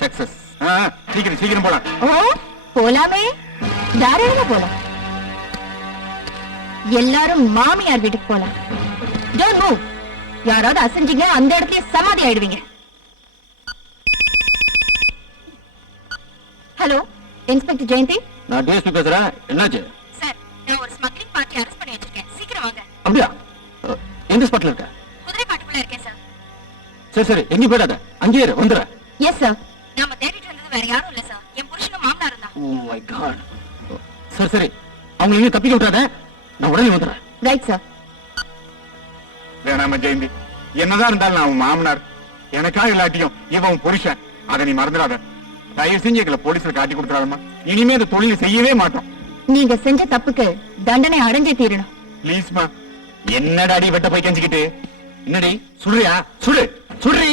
Success. சீக்கிரம் சீக்கிரம் போலாம். போலாமே, தாராளமா போலாம். எல்லாரும் மாமியார் வீட்டுக்கு போலாம். Don't move. யாராவது அசைஞ்சீங்க அந்த இடத்துல சமாதி ஆயிடுவீங்க. Hello, inspector Jayanthi. நான் டிஎஸ்பி பேசுறேன். என்னாச்சு? சார், நான் ஒரு ஸ்மக்லிங் பார்ட்டி அரெஸ்ட் பண்ணி வச்சிருக்கேன். சீக்கிரம் வாங்க. அப்படியா? எந்த ஸ்பாட்ல இருக்க? குதிரைப்பாட்டுக்குள்ள இருக்கேன் சார். சரி சரி, எங்க போயிடாத, அங்கேயே இரு, வந்துடுறேன். Yes sir. நாம தேடிட்டு இருந்தது வேற யாரும் இல்ல சார், என் புருஷனும் மாமனாரும் தான். Oh my God. சரி சரி, அவங்க எங்க தப்பிக்க விட்டாத, நான் உடனே வந்துடுறேன். Right sir. வேணாம ஜெயந்தி, என்னதான் இருந்தாலும் நான் உன் மாமனார். எனக்கா இல்லாட்டியும் இவன் புருஷன், அதை நீ மறந்துடாத. தயவு செஞ்சு எங்களை போலீஸ்ல காட்டி கொடுத்துறாதம்மா. இனிமே இந்த தொழில் செய்யவே மாட்டோம். நீங்க செஞ்ச தப்புக்கு தண்டனை அடைஞ்சே தீரணும். பிளீஸ்மா. என்னடா அடி வெட்ட போய் கெஞ்சிக்கிட்டு? என்னடி சுடுறியா? சுடு சுடுறி.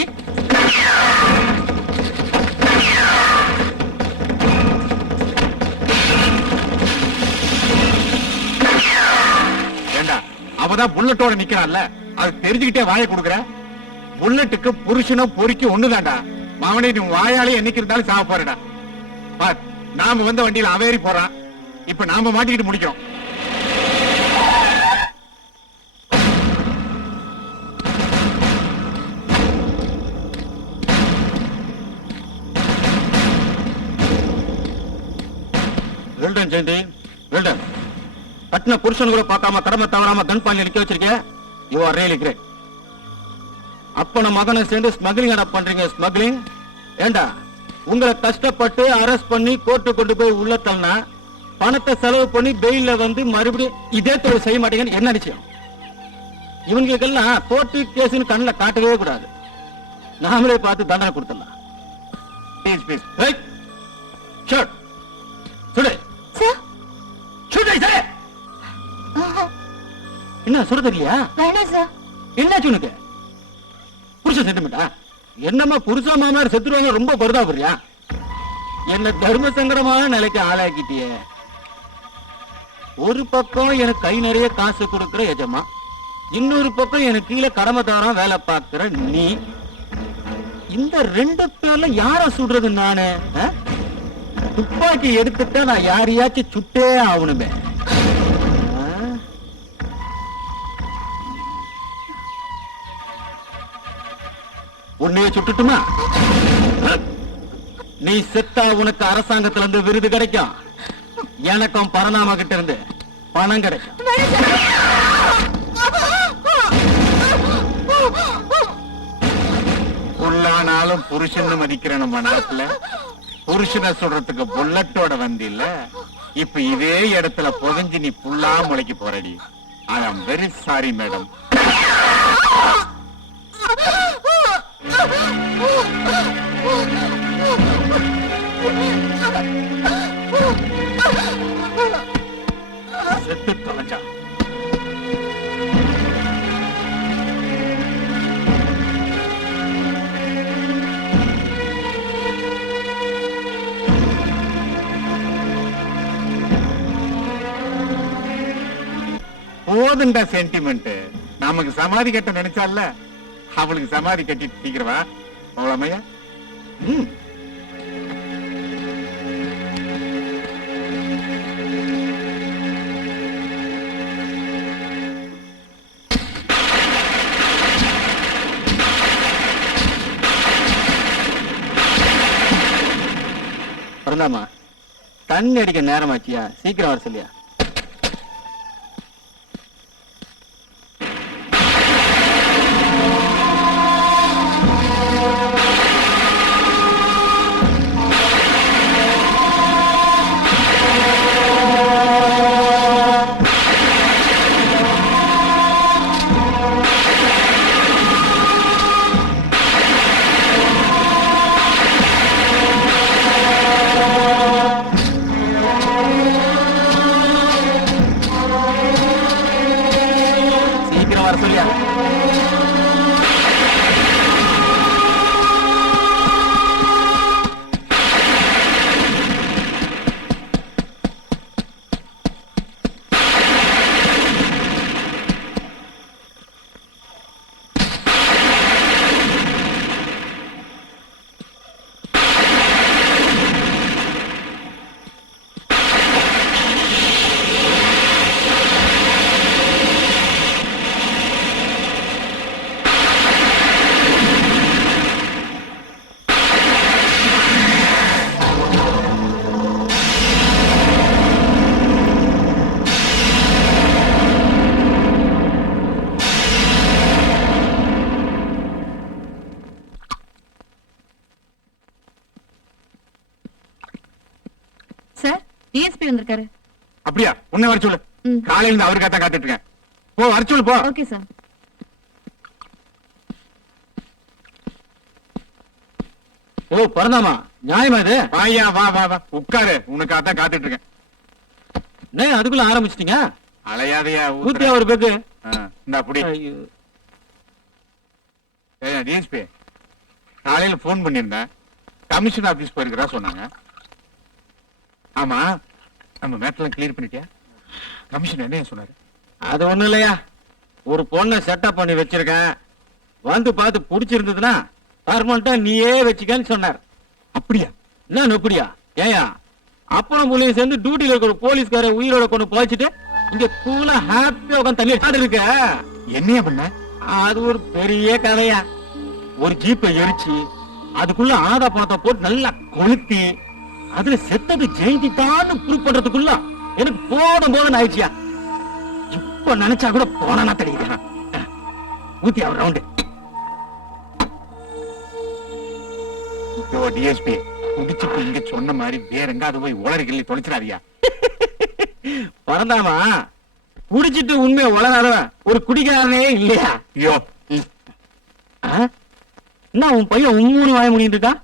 ஏண்டா, அவதான் புல்லட்டோட நிக்கிறான்ல, அது தெரிஞ்சுக்கிட்டே வாயை கொடுக்குற. புல்லட்டுக்கு புருஷனும் பொறுக்கி ஒண்ணுதான்டா. மாவனே, நீ வாயாலே என்னைக்கு இருந்தாலும் சாவ போறடா. பார், நாம வந்த வண்டியில அவேறி போறான். இப்ப நாம மாட்டிக்கிட்டு முடிக்கிறோம். Well done Jayanthi, well done. கட்டின புருஷன் கூட பார்க்காம கடமை தவறாம கண்பாலில் நிக்க வச்சிருக்க. You are really great. அப்ப நம்ம மகனை சேர்ந்து ஸ்மக்லிங் என்ன பண்றீங்க? ஸ்மக்லிங் ஏண்டா, உங்களை கஷ்டப்பட்டு அரெஸ்ட் பண்ணி கோர்ட்டு கொண்டு போய் உள்ள தள்ளனா பணத்தை செலவு பண்ணி பெயில வந்து மறுபடியும் இதே தொழில் செய்ய மாட்டீங்கன்னு என்ன நிச்சயம்? இவங்களுக்கெல்லாம் கோர்ட்டு கேஸ்ன்னு கண்ணில் காட்டவே கூடாது. நாமளே பார்த்து தண்டனை கொடுத்துடலாம். Please please. ஷட். சுடு சார். சுடு சார். என்ன சுட தெரியலையா? வேணாம் சார். என்னாச்சு உனக்கு? புருஷ சென்டிமெண்டா? என்னம்மா புருஷ மாமனார் செத்துருவாங்க ரொம்ப பரிதாபப்படுறியா? என்ன தர்ம சங்கடமான நிலைக்கு ஆளாக்கிட்டிய. ஒரு பக்கம் எனக்கு கை நிறைய காசு கொடுக்கிற எஜமா, இன்னொரு பக்கம் எனக்கு கீழே கடமை தவறாம வேலை பார்க்கிற நீ. இந்த ரெண்டு பேர்ல யார சுடுறது நானு? துப்பாக்கி எடுத்துட்டா நான் யாரையாச்சும் சுட்டே ஆகணுமே. உன்னைய சுட்டுட்டுமா? நீ செத்தா உனக்கு அரசாங்கத்துல இருந்து விருது கிடைக்கும், எனக்கும் பரணாம கிட்ட இருந்து பணம் கிடைக்கும். புல்லானாலும் புருஷன் மதிக்கிற நம்ம நாட்டுல புருஷனை சொல்றதுக்கு புல்லட்டோட வந்தில்ல. இப்ப இதே இடத்துல புதஞ்சு நீ புல்லா முளைக்க போறடி. ஐ ஆம் வெரி சாரி மேடம். செத்து தொலைஞ்சா. போதுண்டா சென்டிமெண்ட். நமக்கு சமாதி கட்ட நினைச்சால, அவளுக்கு சமாதி கட்டிட்டு சீக்கிரவா போலாமையா? பரந்தாமா, தண்ணி அடிக்க நேரமாச்சியா? சீக்கிரம் வர சொல்லியா? டிஎஸ்பி வந்திருக்காரு. அப்படியா? உன்னை வர சொல்லு. ம். காலையில இருந்து அவருக்காக தான் காத்துட்டு இருக்கேன். போ, வர சொல்லு போ. Okay sir. ஓ பரந்தாமா, நியாயமா இது? வாயா, வா வா வா, உட்காரு. உனக்காக தான் காத்துட்டு இருக்கேன். என்ன அதுக்குள்ள ஆரம்பிச்சிட்டீங்க? அலையாதையா ஊத்தியா ஒரு பெக்கு? இந்த அப்படி ஐயோ. டிஎஸ்பி காலையில போன் பண்ணியிருந்தேன். கமிஷன் ஆபீஸ் போயிருக்கிறா சொன்னாங்க. ஆமா, நம்ம மேட்டர்லாம் கிளியர் பண்ணிட்டியா? கமிஷன் என்ன சொன்னாரு? அது ஒண்ணும் இல்லையா, ஒரு பொண்ணை செட்டப் பண்ணி வச்சிருக்கேன், வந்து பார்த்து பிடிச்சிருந்ததுன்னா பர்மனண்டா நீயே வச்சுக்கன்னு சொன்னார். அப்படியா? என்ன எப்படியா? ஏயா அப்பனும் புள்ளையும் சேர்ந்து டியூட்டில இருக்கிற போலீஸ்கார உயிரோட கொண்டு போச்சுட்டு இங்க கூலா ஹாப்பியா உட்காந்து தண்ணி அடிச்சுட்டு இருக்க. என்னையா பண்ண? அது ஒரு பெரிய கதையா. ஒரு ஜீப்பை எரிச்சு அதுக்குள்ள ஆதா பணத்தை போட்டு நல்லா கொளுத்தி அதுல செத்தது ஜெயந்தி தான் ப்ரூவ் பண்றதுக்குள்ள எனக்கு போதும் ஆயிடுச்சியா. இப்ப நினைச்சா கூட போனா தெரியுது. ஊத்தி அவர் ரவுண்டு. டிஎஸ்பி குடிச்சிட்டு இங்க சொன்ன மாதிரி வேற எங்க அது போய் உளறி கிள்ளி தொலைச்சிடாதியா. பறந்தாமா, குடிச்சிட்டு உண்மையை வளராதவன் ஒரு குடிக்காரனே இல்லையா? ஐயோ, என்ன உன் பையன் உம்மூணு வாய முடிட்டு இருக்கான்?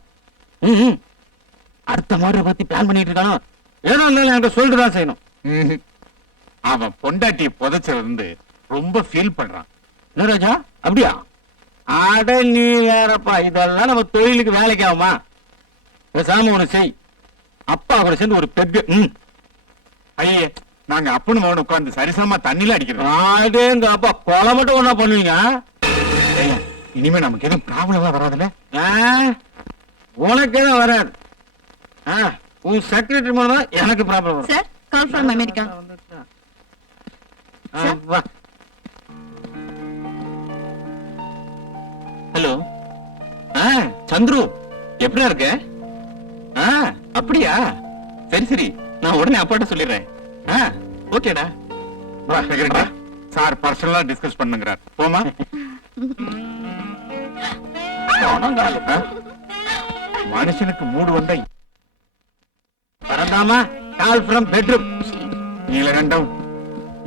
அடுத்த மாதிரி பத்தி பிளான் பண்ணிட்டு இருக்கானோ? ஏதோ இருந்தாலும் என்கிட்ட சொல்லிட்டுதான் செய்யணும். ம்ஹும். அவன் பொண்டாட்டியை புதைச்சல இருந்து ரொம்ப ஃபீல் பண்றான். என்ன ராஜா, அப்படியா? அட நீ வேறப்பா, இதெல்லாம் நம்ம தொழிலுக்கு வேலைக்கு ஆகுமா? பேசாம ஒண்ணு செய், அப்பா கூட சேர்ந்து ஒரு பெக்கு. ஐயே, நாங்க அப்பனு மகன் உட்கார்ந்து சரிசமா தண்ணில அடிக்கிறோம். ஆடேங்க அப்பா, கொலை மட்டும் ஒண்ணா பண்ணுவீங்க? ஐயா, இனிமே நமக்கு எதுவும் ப்ராப்ளம் வராதுல்ல? உனக்கு எதுவும் வராது. உன் செக்ரட்டரி மூலமா எனக்கு ப்ராப்ளம் வரும். Sir, call from America. வா. ஹலோ. சந்துரு, எப்படி இருக்க? அப்படியா? சரி சரி, நான் உடனே அப்பாட்ட சொல்லிடுறேன். ஓகேடா. வா, செக்ரட்டரி சார் பர்சனலா டிஸ்கஸ் பண்ணுங்கிறார். போமா? மனுஷனுக்கு மூடு வந்தா பரந்தாமா, கால் ஃப்ரம் பெட்ரூம். நீலகண்டம்,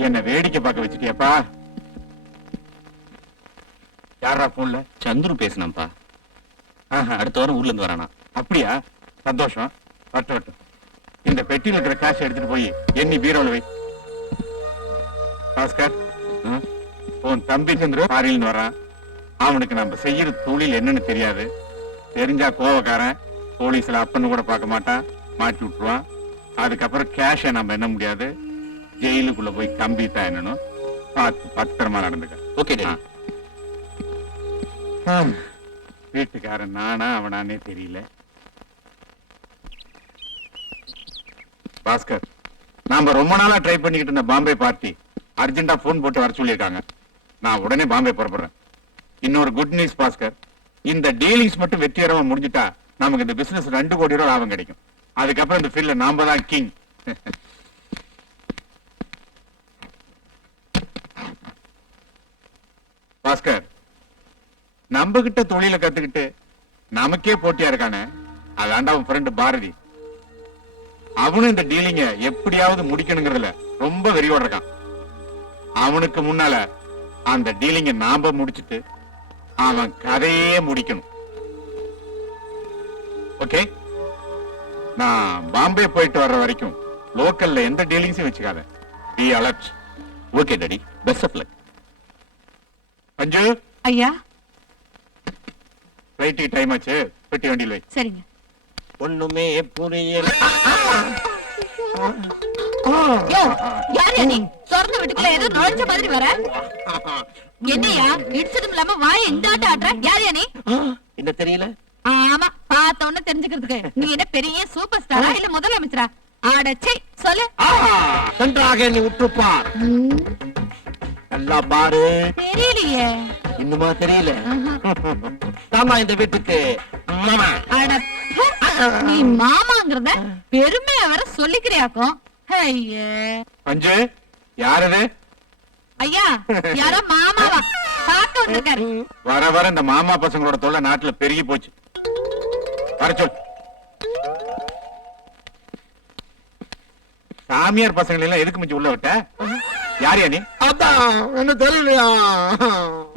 என்ன வேடிக்கை பார்க்க வச்சுட்டியாப்பா? யாரா போன்ல? சந்துரு பேசினாப்பா. அடுத்த வாரம் ஊர்ல இருந்து வரானா. அப்படியா? சந்தோஷம். வட்டம் வட்டம். இந்த பெட்டியில் இருக்கிற காசை எடுத்துட்டு போய் எண்ணி பீரோல வை. பாஸ்கர், உன் தம்பி சந்திர பாரியில வரான். அவனுக்கு நம்ம செய்யற தொழில் என்னன்னு தெரியாது. தெரிஞ்சா கோவக்காரன், போலீஸ்ல அப்பன்னு கூட பார்க்க மாட்டான், மாட்டி விட்டுருவான். அதுக்கப்புறம் கேஷ நம்ம என்ன முடியாது, ஜெயிலுக்குள்ள போய் கம்பி தான் என்னணும். பார்த்து பத்திரமா நடந்துக்க. ஓகே. வீட்டுக்காரன் நானா அவனானே தெரியல. பாஸ்கர், நாம ரொம்ப நாளா ட்ரை பண்ணிக்கிட்டு இருந்த பாம்பே பார்ட்டி அர்ஜென்டா போன் போட்டு வர சொல்லியிருக்காங்க. நான் உடனே பாம்பே புறப்படுறேன். இன்னொரு குட் நியூஸ் பாஸ்கர், இந்த டீலிங்ஸ் மட்டும் வெற்றிகரமா முடிஞ்சிட்டா நமக்கு இந்த பிசினஸ் 2 கோடி ரூபாய் லாபம் கிடைக்கும். அதுக்கப்புறம் இந்த ஃபீல்ட்ல நாம தான் கிங். பாஸ்கர், நம்ம கிட்ட தொழில கத்துக்கிட்டு நமக்கே போட்டியா இருக்கானே, அதாண்டா அவன் ஃப்ரெண்ட் பாரதி. அவனும் இந்த டீலிங்க எப்படியாவது முடிக்கணுங்கிறதுல ரொம்ப வெறியோட இருக்கான். அவனுக்கு முன்னால அந்த டீலிங்க நாம முடிச்சிட்டு அவன் கதையே முடிக்கணும். ஓகே, நான் பாம்பே போயிட்டு வர்ற வரைக்கும் லோக்கல்ல எந்த டீலிங்ஸும் வச்சுக்காத. Be alert. Okay daddy, best of luck. Panju, ஐயா. ஃபிளைட்டுக்கு டைம் ஆச்சு, பெட்டி வண்டியில் வை. சரிங்க. ஒண்ணுமே புரியல. யோ, யார் நீ? சொர்ண வீட்டுக்குள்ள ஏதோ நுழைஞ்ச மாதிரி வர. என்னையா இடிச்சதும் இல்லாம வாயை இந்த ஆட்ட ஆட்டுற? யார் நீ? என்ன தெரியல? ஆமா, பார்த்த உடனே தெரிஞ்சுக்கிறதுக்கு நீ என்ன பெரிய சூப்பர் ஸ்டாரா இல்ல முதலமைச்சரா? ஆடச்சே சொல்லு. நன்றாக நீ உற்றுப்பார். நல்லா பாரு. தெரியலையே. இன்னுமா தெரியல? தாமா இந்த வீட்டுக்கு மாமா. அட, நீ மாமாங்கிறத பெருமையா வர சொல்லிக்கிறியாக்கும். ஐயே பஞ்சு, யாரது? ஐயா, யாரோ மாமாவா பார்க்க வந்திருக்காரு. வர வர இந்த மாமா பசங்களோட தொல்லை நாட்டுல பெருகி போச்சு. வர சொல். சாமியார் பசங்களை எல்லாம் எதுக்கு மிஞ்சி உள்ள விட்ட? யாரியா நீ? அதான் என்ன தெரியலையா?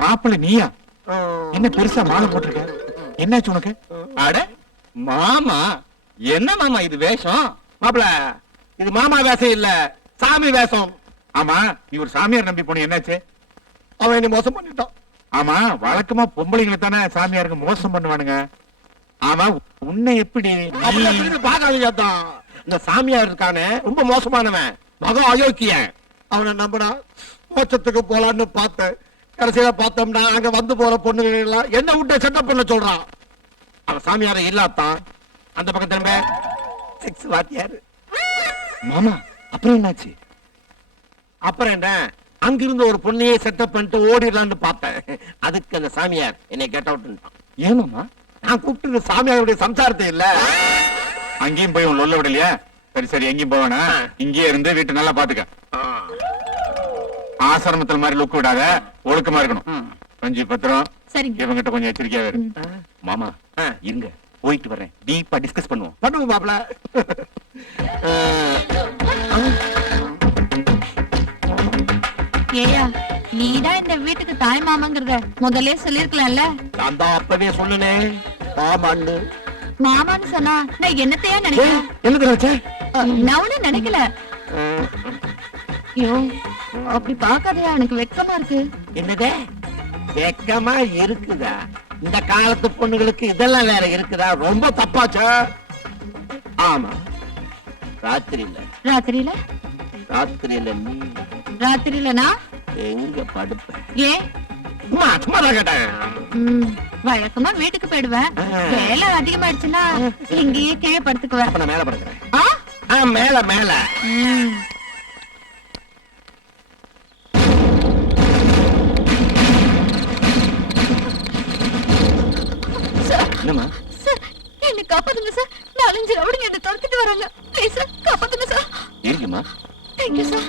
மாப்பிள்ளை நீயா? என்ன பெருசா மாலை போட்டிருக்க? என்னாச்சு உனக்கு? அட மாமா, என்ன மாமா இது வேஷம்? மாப்பிள, இது மாமா வேஷம் இல்ல, சாமி வேஷம். ஆமா, நீ ஒரு சாமியார் நம்பி போன, என்னாச்சு? அவன் என்ன மோசம் பண்ணிட்டான். ஆமா, வழக்கமா பொம்பளைங்களை தானே சாமியாருக்கு மோசம் பண்ணுவானுங்க. ஆமா, உன்னை எப்படி? அப்படியே திரும்பி பார்க்காதீங்க தான். இந்த சாமியார் இருக்கானே ரொம்ப மோசமானவன், மகா அயோக்கியன். அவனை நம்பினா மோட்சத்துக்கு போலான்னு பார்த்தேன். கடைசியில பார்த்தோம்னா அங்க வந்து போற பொண்ணுங்க எல்லாம் என்ன விட்டு செட்டப் பண்ண சொல்றான். அவன் சாமியார இல்லாதான். அந்த பக்கம் திரும்ப செக்ஸ் வாத்தியாரு. மாமா, அப்புறம் என்னாச்சு? அப்புறம் என்ன, அங்கிருந்து ஒரு பொண்ணையே செட்டப் பண்ணிட்டு ஓடிடலான்னு பார்த்தேன். அதுக்கு அந்த சாமியார் என்னை கெட் அவுட்ன்றான். ஏமாமா? நான் கூப்பிட்டு சாமியாருடைய சம்சாரத்தை இல்ல. அங்கேயும் போய் உன் லொல்ல விடலையா? சரி சரி, எங்கேயும் போவேனா, இங்கே இருந்து வீட்டை நல்லா பாத்துக்க. ஆசிரமத்தில் மாதிரி லுக் விடாத, ஒழுக்கமா இருக்கணும். கொஞ்சம் பத்திரம். சரிங்க. இவங்கிட்ட கொஞ்சம் எச்சரிக்கையா இரு. மாமா இருங்க, போயிட்டு வரேன், டீப்பா டிஸ்கஸ் பண்ணுவோம். பண்ணுவோம் மாப்பிள. ஏயா, நீதான் இந்த வீட்டுக்கு தாய் மாமாங்கிறத முதல்ல சொல்லிருக்கலாம்ல. நான் தான் அப்பவே சொன்னனே ஆமான்னு. மாமான்னு சொன்னா நான் என்னத்தையா நினைக்கிறேன்? என்ன தெரிஞ்ச? நான் ஒண்ணும் நினைக்கல. ஐயோ, அப்படி பாக்காதயா, எனக்கு வெட்கமா இருக்கு. என்னதே வெக்கமா இருக்குதா? இந்த காலத்து பொண்ணுங்களுக்கு இதெல்லாம் வேற இருக்குதா? ரொம்ப தப்பாச்சா? ஆமா, ராத்திரியில ராத்திரியில நீ ராத்திரியில நான் எங்க படுப்ப? ஏன்? சும்மா தான் கேட்டேன். வழக்கமா வீட்டுக்கு போயிடுவேன். வேலை அதிகமாயிடுச்சுன்னா இங்கேயே கீழே படுத்துக்குவேன். அப்ப நான் மேல படுக்கிறேன். ஆ? மேல மேல. ம். சார், என்னம்மா? சார், என்னை காப்பாத்துங்க சார். 4-5 ரவுடிங்க என்னை துரத்திட்டு வராங்க. ப்ளீஸ் சார், காப்பாத்துங்க சார். இருக்குமா? Thank you sir.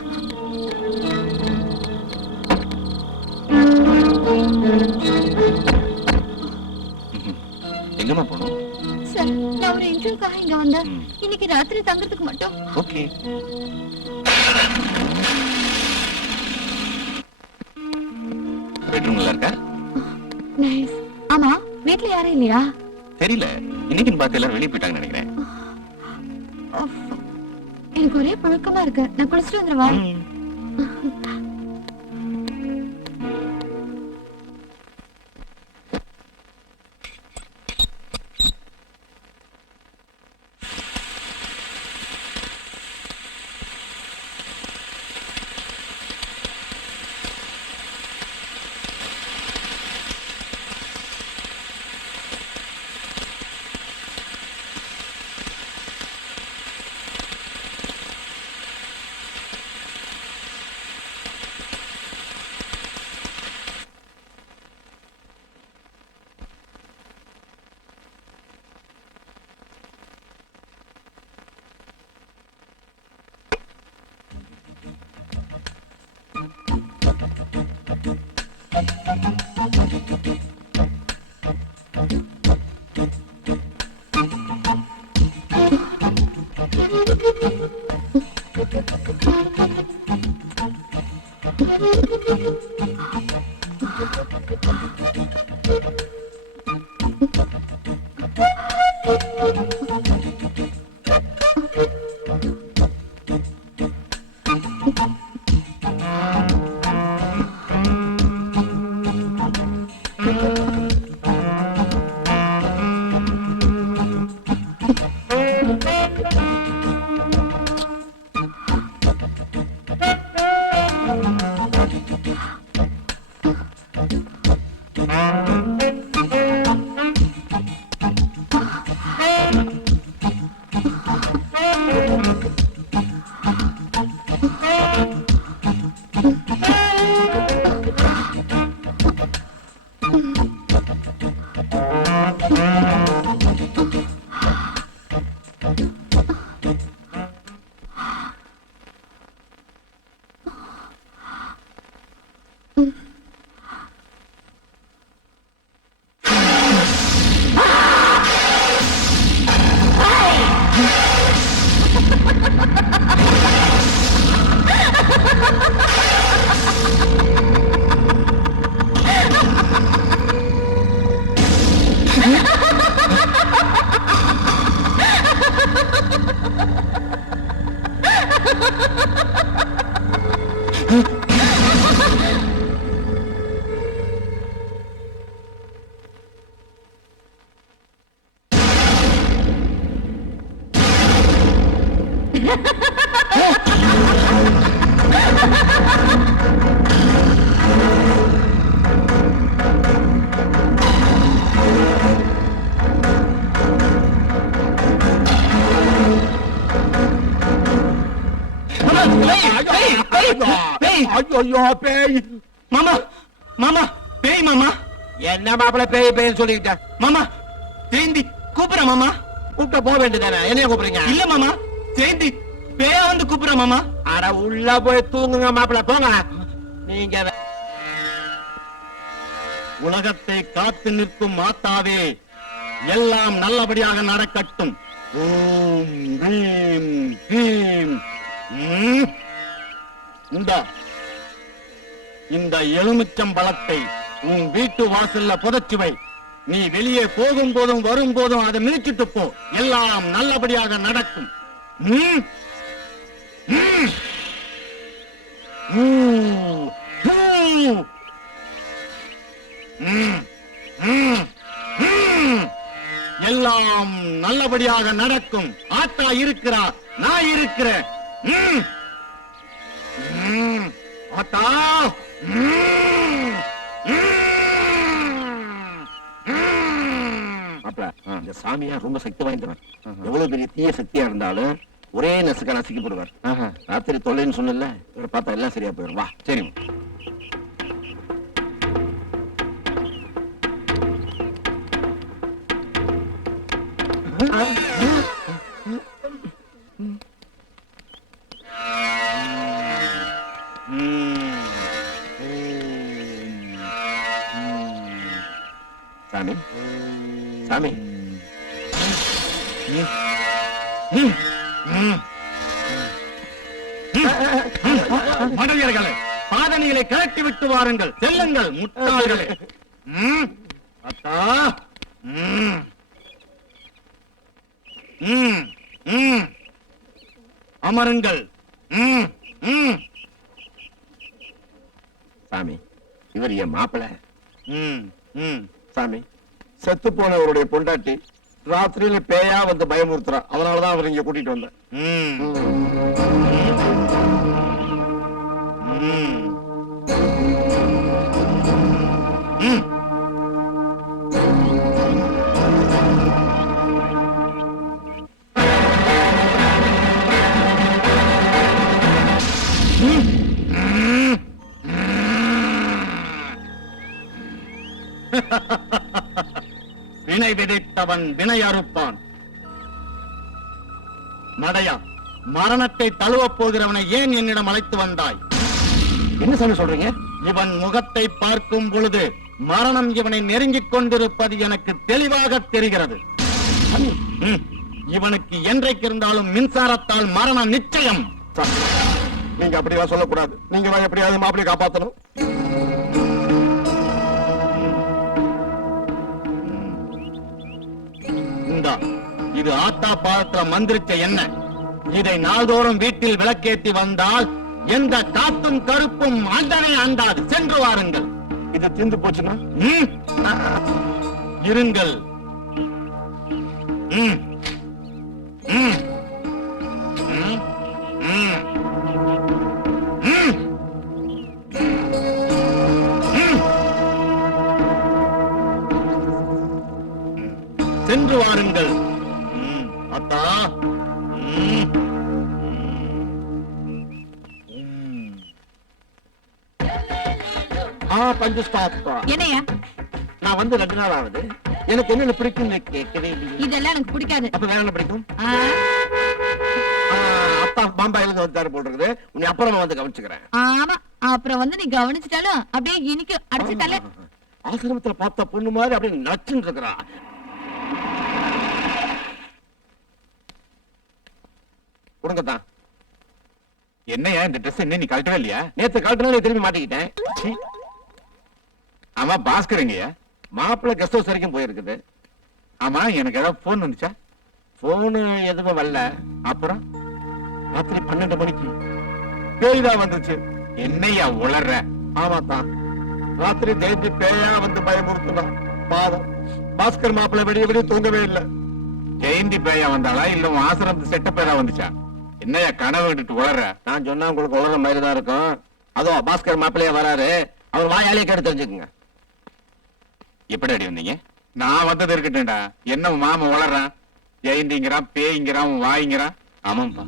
எங்கம்மா போனோம்? சார், நான் ஒரு இன்டர்வியூக்காக இங்க வந்தேன். இன்னைக்கு ராத்திரி தங்குறதுக்கு மட்டும். ஓகே. பெட்ரூம்ல இருக்கா? நைஸ். ஆமா, வீட்ல யாரும் இல்லையா? தெரியல, இன்னைக்கு பார்த்து எல்லாரும் வெளியே போயிட்டாங்க நினைக்கிறேன். உஃப். எனக்கு ஒரே புழுக்கமா இருக்கு. நான் குளிச்சுட்டு வந்துருவா? ஐயோ பேய் மாமா மாமா பேய் மாமா என்ன மாப்பிள்ள பேய் பேய்ன்னு சொல்லிக்கிட்ட மாமா ஜெயந்தி கூப்பிடுற மாமா கூப்பிட்ட போக வேண்டியதானே என்னைய கூப்பிடுறீங்க இல்ல மாமா ஜெயந்தி பேயா வந்து கூப்பிடுற மாமா அட உள்ள போய் தூங்குங்க மாப்பிள்ள போங்க நீங்க உலகத்தை காத்து நிற்கும் மாதாவே எல்லாம் நல்லபடியாக நடக்கட்டும் ஓம் ரீம் ஹீம். இந்தா, இந்த எலுமிச்சம் பழத்தை உன் வீட்டு வாசல்ல புதைச்சு வை. நீ வெளியே போகும் போதும் வரும் போதும் அதை மிதிச்சிட்டு போ. எல்லாம் நல்லபடியாக நடக்கும். ம்? ம். ஊ. ஊ. ம். ம். ம். எல்லாம் நல்லபடியாக நடக்கும். ஆத்தா இருக்கிறார், நான் இருக்கிறேன். ம். ம். ஆத்தா. ம். மாப்பிள்ள இந்த சாமியா ரொம்ப சக்தி வாய்ந்தவன் எவ்வளவு பெரிய தீய சக்தியா இருந்தாலும் ஒரே நசுக்க நசுக்கி போடுவார் ராத்திரி தொல்லைன்னு சொன்னல இவரை பார்த்தா எல்லாம் சரியா போயிடும் வா சரி. சாமி சாமி மடவியர்களே, பாதணிகளை கழட்டி விட்டு வாருங்கள். செல்லுங்கள் முட்டாள்களே. ம். அத்தா. ம். ம். ம். அமருங்கள். ம். ம். சாமி இவர் என் மாப்பிள்ள ம். ம். சாமி செத்து போனவருடைய பொண்டாட்டி ராத்திரியில பேயா வந்து பயமுறுத்துறா அதனாலதான் அவர் இங்க கூட்டிட்டு வந்தேன் ம். ம். ம். வினை விதைத்தவன் வினை அறுப்பான். மடையா, மரணத்தை தழுவப் போகிறவனை ஏன் என்னிடம் அழைத்து வந்தாய்? என்ன சாமி சொல்றீங்க இவன் முகத்தை பார்க்கும் பொழுது மரணம் இவனை நெருங்கிக் கொண்டிருப்பது எனக்கு தெளிவாக தெரிகிறது. ம். இவனுக்கு என்றைக்கு இருந்தாலும் மின்சாரத்தால் மரணம் நிச்சயம். சாமி, நீங்க அப்படிலாம் சொல்லக்கூடாது நீங்க தான் எப்படியாவது மாப்பிள்ளை காப்பாத்தணும் இந்தா, இது ஆத்தா பாதத்துல மந்திரிச்ச எண்ணெய். இதை நாள்தோறும் வீட்டில் விளக்கேற்றி வந்தால் எந்த காத்தும் கருப்பும் அண்டனை அண்டாது. சென்று வாருங்கள். இது தீர்ந்து போச்சுன்னா ம். இருங்கள். ம். ம். ம். ம். ம். ம். சென்று வாருங்கள். ம். அத்தா. ம். ம். பஞ்சு ஸ்டாப் என்னையா நான் வந்து 2 நாள் ஆகுது எனக்கு என்னென்ன பிடிக்கும் கேட்கவே இல்லையே. இதெல்லாம் எனக்கு பிடிக்காது. அப்ப வேற என்ன பிடிக்கும் ஆ, அப்பா பாம்பாயில இருந்து வந்தாரு போல் இருக்குது உன்னை அப்புறமா வந்து கவனிச்சுக்கிறேன் ஆமா, அப்புறம் வந்து நீ கவனிச்சிட்டாலும் அப்படியே இனிக்கு அடிச்சுட்டாலே. ஆசிரமத்துல பார்த்த பொண்ணு மாதிரி அப்படியே நச்சுன்னு இருக்கிறா கொடுங்கத்தான் என்னையா இந்த ட்ரெஸ் என்ன நீ கழட்டவே இல்லையா? நேத்து கழட்டினால திரும்பி மாட்டிக்கிட்டேன் சீ. ஆமா பாஸ்கருங்கய்யா. மாப்பிள்ளை கெஸ்ட் ஹவுஸ் வரைக்கும் போயிருக்குது ஆமா எனக்கு ஏதாவது போன் வந்துச்சா? போனு எதுவும் வரல அப்புறம் ராத்திரி 12 மணிக்கு பேய்தான் வந்துச்சு என்னையா உளர்ற? ஆமாத்தான் ராத்திரி ஜெயந்தி பேயா வந்து பயமுறுத்துனா பாதம் பாஸ்கர் மாப்பிள்ளை விடிய விடிய தூங்கவே இல்லை ஜெயந்தி பேயா வந்தாளா இல்ல உன் ஆசிரமத்து செட்ட பேரா வந்துச்சா? என்னையா கனவு விட்டுட்டு வளர்ற? நான் சொன்னா உங்களுக்கு உலக மாதிரி தான் இருக்கும். அதோ பாஸ்கர் மாப்பிள்ளையே வராரு, அவர் வாயாலே கேட்டு தெரிஞ்சுக்குங்க. எப்படி அடி வந்தீங்க? நான் வந்தது இருக்கட்டும்டா. என்ன உன் மாமா வளர்றான்? ஜெயந்திங்கிறான், பேய்ங்கிறான், உன் வாய்ங்கிறான். ஆமாப்பா,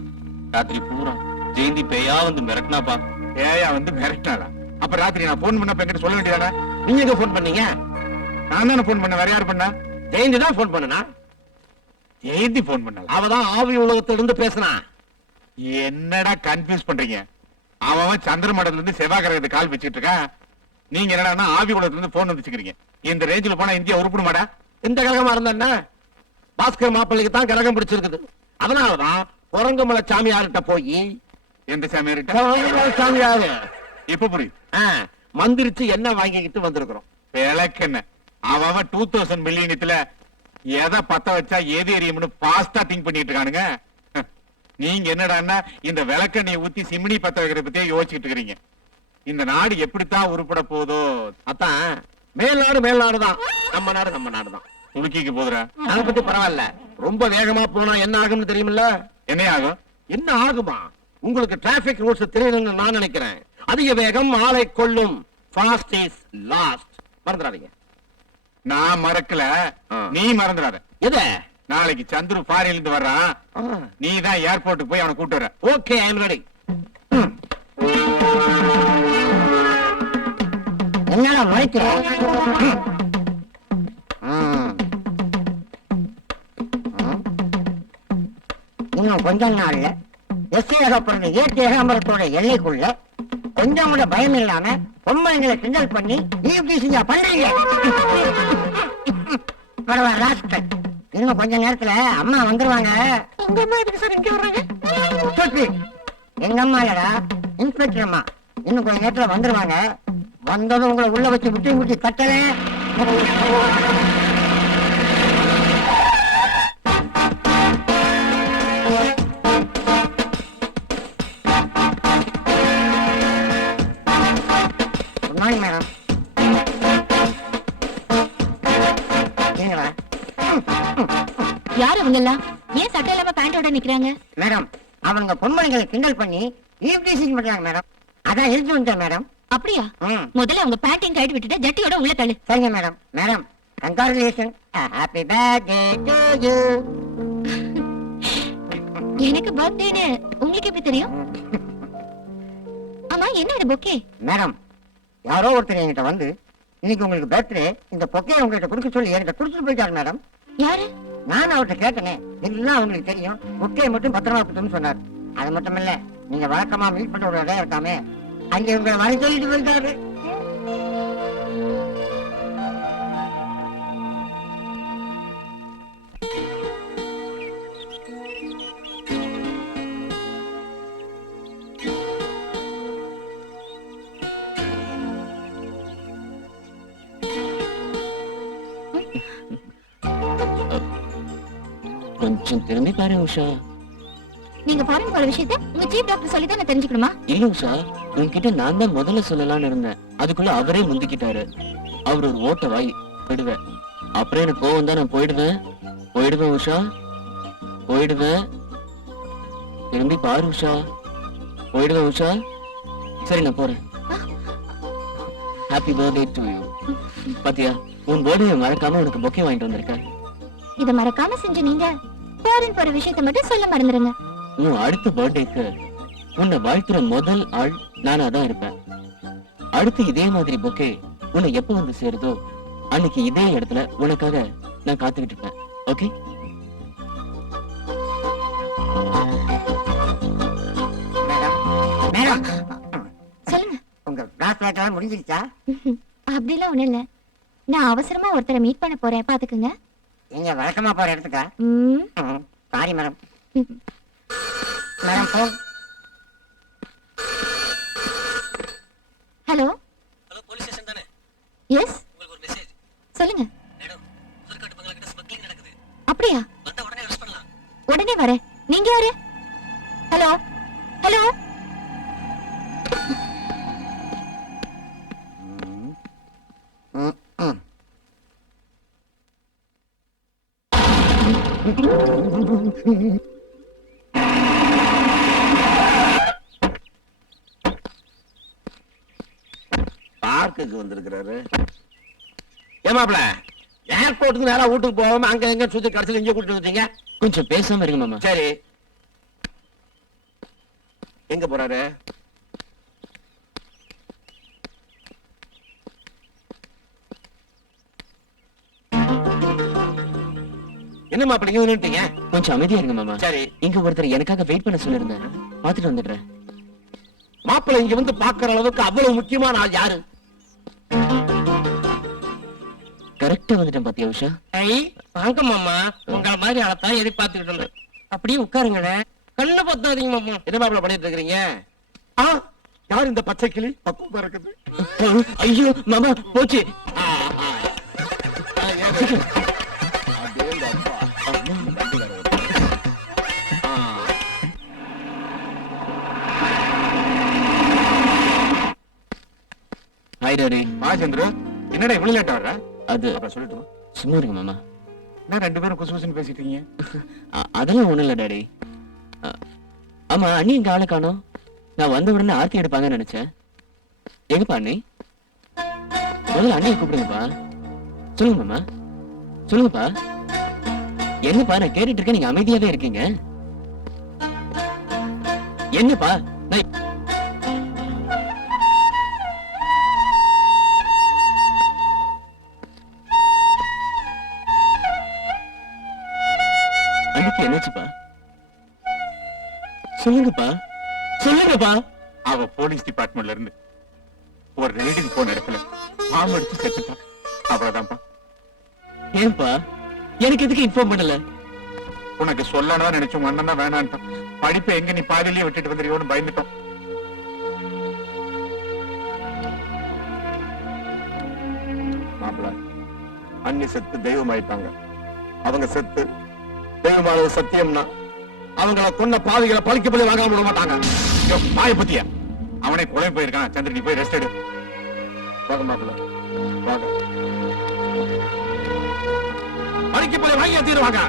ராத்திரி பூரா ஜெயந்தி பேயா வந்து மிரட்டினாப்பா. பேயா வந்து மிரட்டினாளா? அப்ப ராத்திரி நான் போன் பண்ணப்ப என்கிட்ட சொல்ல வேண்டியதானே? நீங்க எங்க போன் பண்ணீங்க? நான் தானே போன் பண்ண, வேற யாரு பண்ணா? ஜெயந்தி தான் போன் பண்ணனா? ஜெயந்தி போன் பண்ணல. அவதான் ஆவி உலகத்துல இருந்து பேசினா. என்னடா கன்ஃபியூஸ் பண்றீங்க? அவன் சந்திர மண்டலத்துல இருந்து செவ்வாய் கிரகத்துக்கு கால் வச்சுட்டு இருக்கான். நீங்க என்னடா ஆவி உலகத்துல இருந்து போன் வந்துச்சுக்கிறீங்க. இந்த ரேஞ்சில போனா இந்தியா உருப்பிடுமாடா? இந்த கிரகமா இருந்தா பாஸ்கர் மாப்பிள்ளைக்கு தான் கிரகம் பிடிச்சிருக்குது. அதனாலதான் குரங்குமலை சாமியார்கிட்ட போய் எந்த சாமியார்கிட்ட? குரங்குமலை சாமியாரு இப்ப புரியுது. மந்திரிச்சு என்ன வாங்கிக்கிட்டு வந்திருக்கிறோம். விளக்கென்ன அவன் 2000 மில்லியனத்துல எதை பத்த வச்சா எது எரியும்னு பாஸ்டா திங்க் பண்ணிட்டு இருக்கானுங்க. நீங்க என்னடான்னா இந்த விளக்கெண்ணெய் ஊத்தி சிமினி பத்த வைக்கிறத பத்தியே யோசிச்சுட்டு இருக்கீங்க. இந்த நாடு எப்படித்தான் உருப்பட போதோ. அதான் மேல்நாடு தான், நம்ம நாடு தான். துளுக்கிக்கு போதுற. அதை பத்தி பரவாயில்ல. ரொம்ப வேகமா போனா என்ன ஆகும்னு தெரியுமில்ல? என்ன ஆகும்? என்ன ஆகுமா? உங்களுக்கு டிராபிக் ரூல்ஸ் தெரியணும்னு நான் நினைக்கிறேன். அதிக வேகம் ஆளை கொள்ளும். Fast is last. மறந்துடாதீங்க. நான் மறக்கல, நீ மறந்துடாத. எத? நாளைக்கு சந்துரு ஃபாரின்ல இருந்து வர்றான். நீ தான் ஏர்போர்ட்டுக்கு போய் அவனை கூட்டு வர. Okay, I am ready. என்னடா மறைக்கிற? இன்னும் கொஞ்ச நாள்ல எஸ்ஏகப்படுற இயற்கை ஏகாம்பரத்தோட எல்லைக்குள்ள கொஞ்சம் கூட பயம் இல்லாம பொம்பளைங்களை கிண்டல் பண்ணி ஈவ்டீசிங்கா பண்றீங்க. பரவாயில்ல ராஸ்கல். இன்னும் கொஞ்ச நேரத்துல அம்மா வந்துருவாங்க. எங்க அம்மா எதுக்கு சார் இங்க வர்றாங்க? எங்க அம்மா இல்லடா, இன்ஸ்பெக்டர் அம்மா. இன்னும் கொஞ்ச நேரத்துல வந்துருவாங்க. வந்ததும் உங்களை உள்ள வச்சு முட்டி தட்டவே. Good morning madam. யார் அவங்க எல்லாம்? ஏன் சட்டை இல்லாம பேண்டோட நிக்கிறாங்க? மேடம், அவங்க பொம்பளைங்களை கிண்டல் பண்ணி ஈவ்டீசிங் பண்றாங்க மேடம். அதான் எழுதி வந்தேன் மேடம். அப்படியா? முதல்ல அவங்க பேண்டையும் கழட்டி விட்டுட்டு ஜட்டியோட உள்ள தள்ளு. சரிங்க madam. Madam, congratulation. Happy birthday to you. எனக்கு பர்த்டேன்னு உங்களுக்கு எப்படி தெரியும்? ஆமா, என்ன இது பொக்கே? மேடம், யாரோ ஒருத்தர் என்கிட்ட வந்து இன்னைக்கு உங்களுக்கு பர்த்டே, இந்த பொக்கையை உங்கள்கிட்ட கொடுக்க சொல்லி என்கிட்ட கொடுத்துட்டு போயிட்டாரு மேடம். யாரு? நான் அவர்கிட்ட கேட்டேனே, எல்லாம் உங்களுக்கு தெரியும், பொக்கையை மட்டும் பத்திரமா கொடுத்துன்னு சொன்னார். அது மட்டும் இல்ல, நீங்க வழக்கமா மீட் பண்ண ஒரு இடம் இருக்காமே, அங்க உங்களை வர சொல்லிட்டு போயிட்டாரு. கொஞ்சம் திரும்பி பாரு உஷா. நீங்க ஃபாரின் போற விஷயத்தை உங்க சீஃப் டாக்டர் சொல்லி தான் தெரிஞ்சுக்கணுமா? இல்ல உஷா, உன்கிட்ட நான் தான் முதல்ல சொல்லலாம்னு இருந்தேன். அதுக்குள்ள அவரே முந்திக்கிட்டாரு. அவர் ஒரு ஓட்ட வாய். போயிடுவேன். அப்புறம் எனக்கு கோவம் தான், நான் போயிடுவேன் உஷா, போயிடுவேன். திரும்பி பாரு உஷா. போயிடுவேன் உஷா. சரி, நான் போறேன். Happy birthday to you. பாத்தியா, உன் பர்த்டே மறக்காம உனக்கு பொக்கே வாங்கிட்டு வந்திருக்கேன். இத மறக்காம செஞ்சு நீங்க ஃபாரின் போற விஷயத்தை மட்டும் சொல்ல மறந்துருங்க. உன் அடுத்த பர்த்டேக்கு உன்னை வாழ்த்துற முதல் ஆள் நானா தான் இருப்பேன். அடுத்து இதே மாதிரி பொக்கே உன்னை எப்ப வந்து சேருதோ அன்னைக்கு இதே இடத்துல உனக்காக நான் காத்துக்கிட்டு இருப்பேன். ஓகே? மேடம், சொல்லுங்க. உங்க பிளாஸ்மேட் முடிஞ்சிருச்சா? அப்படிலாம் ஒண்ணு இல்ல. நான் அவசரமா ஒருத்தரை மீட் பண்ண போறேன், பாத்துக்குங்க. நீங்க வழக்கமா போற இடத்துக்கா? Sorry madam. Madam phone. Hello hello, police station தானே? எஸ், உங்களுக்கு ஒரு மெசேஜ். சொல்லுங்க. மேடம், புதுக்காட்டு பங்களா கிட்ட ஸ்மக்லிங் நடக்குது. அப்படியா? வந்தா உடனே அரெஸ்ட் பண்ணலாம். உடனே வரேன். நீங்க யாரு? Hello hello. பார்க்குக்கு வந்திருக்கிறாரு. ஏமாப்ல ஏர்போர்ட்டுக்கு நேரா வீட்டுக்கு போகாம அங்க எங்க சுத்தி கடைசியில் இங்க கூட்டிட்டு வந்தீங்க? கொஞ்சம் பேசாம இருங்க மாமா. சரி, எங்க போறாரு? என்ன மாப்பிள்ள இங்க நின்னுட்டீங்க? கொஞ்சம் அமைதியா இருங்க மாமா. சரி, இங்க ஒருத்தர் எனக்காக வெயிட் பண்ண சொல்லிருந்தேன், பாத்துட்டு வந்துடுறேன். மாப்பிள்ள இங்க வந்து பாக்குற அளவுக்கு அவ்வளவு முக்கியமான ஆள் யாரு? கரெக்டா வந்துட்டேன் பாத்தியா உஷா? வாங்க மாமா, உங்களை மாதிரி ஆளத்தான் எதிர்பார்த்துக்கிட்டு இருந்தேன். அப்படியே உட்காருங்களே, கண்ணை பத்தாதீங்க மாமா. என்ன மாப்பிள்ள பண்ணிட்டு இருக்கிறீங்க? ஆ, யார் இந்த பச்சை கிளி பக்குவமா இருக்குது? ஐயோ மாமா போச்சு. Hi daddy. வா சந்திரு, என்னடா இவ்வளவு லேட்டா வர்ற? அது அப்ப சொல்லிட்டு வா. சும்மா இருங்க மாமா. என்ன ரெண்டு பேரும் குசு குசுன்னு பேசிட்டு இருக்கீங்க? அதெல்லாம் ஒண்ணும் இல்ல டாடி. ஆமா அண்ணி எங்க ஆளை காணோம். நான் வந்த உடனே ஆர்த்தி எடுப்பாங்கன்னு நினைச்சேன். எங்கப்பா அண்ணி? முதல்ல அண்ணியை கூப்பிடுங்கப்பா. சொல்லுங்க மாமா, சொல்லுங்கப்பா. என்னப்பா நான் கேட்டுட்டு இருக்கேன், நீங்க அமைதியாவே இருக்கீங்க. என்னப்பா நான் அன்னைக்கு என்னாச்சுப்பா? சொல்லுங்கப்பா, சொல்லுங்கப்பா. அவ போலீஸ் டிபார்ட்மெண்ட்ல இருந்து ஒரு ரைடிங் போன இடத்துல பாம்பு அடிச்சு செத்துட்டா. அவ்வளவுதான்ப்பா. ஏன்பா எனக்கு எதுக்கு இன்ஃபார்ம் பண்ணல? உனக்கு சொல்லணும் நினைச்சோம், அண்ணன் தான் வேணான்ட்டான். படிப்பை எங்க நீ பாதியிலேயே விட்டுட்டு வந்துருவோன்னு பயந்துட்டோம். மாப்பிள்ள அன்னி செத்து தெய்வம் ஆயிட்டாங்க. அவங்க செத்து தெய்வமானது சத்தியம்னா அவங்கள கொன்ன பாவிகளை பழிக்க பள்ளி வாங்காம விட மாட்டாங்க. ஐயோ, மாய பத்தியா அவனே கொலை போயிருக்கான். சந்திரன் நீ போய் ரெஸ்ட் எடு. வாங்க மாப்பிள்ள வாங்க. பழிக்க பள்ளி வாங்கி தீருவாங்க.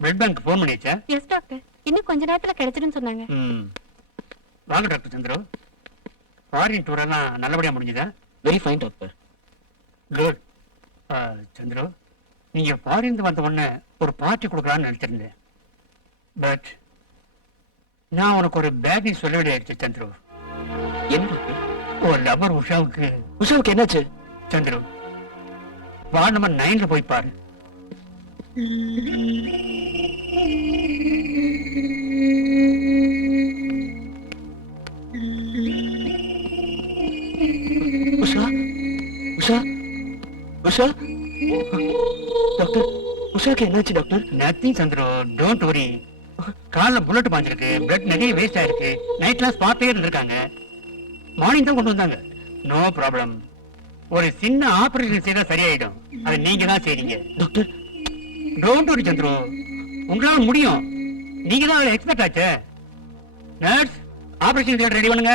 பிளட் பேங்க் போன் பண்ணியாச்சா? எஸ் டாக்டர், இன்னும் கொஞ்ச நேரத்துல கிடைச்சிடும் சொன்னாங்க. வாங்க டாக்டர் சந்திரு. ஃபாரின் டூர் எல்லாம் நல்லபடியா முடிஞ்சுதா? Very fine doctor. Good. Chandru, நீங்க ஃபாரின் வந்த உடனே ஒரு பார்ட்டி கொடுக்கலாம்னு நினைச்சிருந்தேன். பட் நான் உனக்கு ஒரு பேட் நியூஸ் சொல்ல வேண்டியாயிருச்சு சந்திரு. என்ன டாக்டர்? ஒரு லவர் உஷாவுக்கு. உஷாவுக்கு என்னாச்சு? சந்திரு, வார்டு நம்பர் 9 போய் பாரு. உஷா, உஷா, உஷா. டாக்டர் உஷாக்கு என்னாச்சு doctor? Nothing Chandru, don't worry. காலில் புல்லட் பாஞ்சிருக்கு, பிளட் நிறைய வேஸ்ட் ஆயிருக்கு. நைட்லாம் ஸ்பாட்லயே இருந்திருக்காங்க. மார்னிங் தான் கொண்டு வந்தாங்க. No problem. ஒரு சின்ன ஆபரேஷன் செய்தா சரியாயிடும். அதை நீங்க தான் செய்றீங்க. டாக்டர் டோன்ட் வரி சந்திரு, உங்களால முடியும். நீங்க தான் அதில் எக்ஸ்பர்ட் ஆச்சு. நர்ஸ், ஆபரேஷன் தியேட்டர் ரெடி பண்ணுங்க.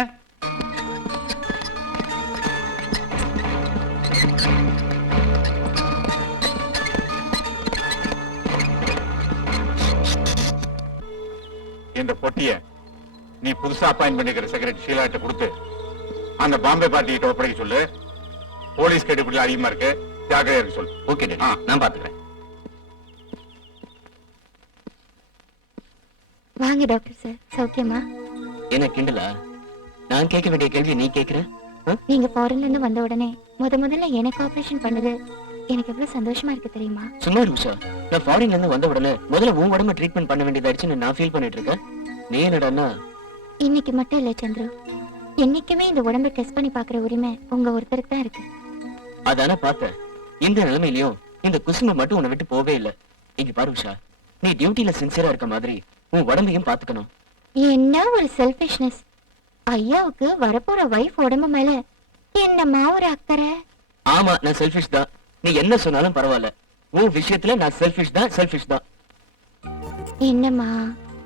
இந்த பொட்டிய நீ புதுசா அப்பாயின் பண்ணிக்கிற செக்ரட்டரி ஷீலாட்ட கொடுத்து அந்த பாம்பே பார்ட்டி கிட்ட ஒப்படைக்க சொல்லு. போலீஸ் கெடுபிடி அதிகமா இருக்கு, ஜாக்கிரதையா இருக்கு சொல்லு. ஓகே டாக்டர், நான் பாத்துக்கிறேன். வாங்க டாக்டர் சார், சௌக்கியமா? என்ன கிண்டலா? நான் கேட்க வேண்டிய கேள்வி நீ கேக்குற? நீங்க ஃபாரின்ல இருந்து வந்த உடனே முதல்ல எனக்கு ஆபரேஷன் பண்ணது எனக்கு எவ்வளவு சந்தோஷமா இருக்கு தெரியுமா? சும்மா இரு உஷா. நான் ஃபாரின்ல இருந்து வந்த உடனே முதல்ல உன் உடம்ப ட்ரீட்மெண்ட் பண்ண வேண்டியதாச்சுன்னு நான் ஃபீல் பண்ணிட்டு இருக்கேன். நீ என்னடான்னா இன்னைக்கு மட்டும் இல்ல சந்திரு, என்னைக்குமே இந்த உடம்பை டெஸ்ட் பண்ணி பாக்குற உரிமை உங்க ஒருத்தருக்கு தான் இருக்கு. அதான பார்த்தேன். இந்த நிலைமையிலயும் இந்த குசுமை மட்டும் உன்னை விட்டு போவே இல்லை. இங்க பாரு உஷா, நீ டியூட்டில சின்சியரா இருக்க மாதிரி உன் உடம்பையும் பாத்துக்கணும். என்ன ஒரு செல்ஃபிஷ்னஸ்! ஐயாவுக்கு வரப்போற வைஃப் உடம்பு மேல என்னமா ஒரு அக்கறை! ஆமா, நான் செல்ஃபிஷ் தான். நீ என்ன சொன்னாலும் பரவாயில்ல. உன் விஷயத்துல நான் செல்ஃபிஷ் தான். என்னம்மா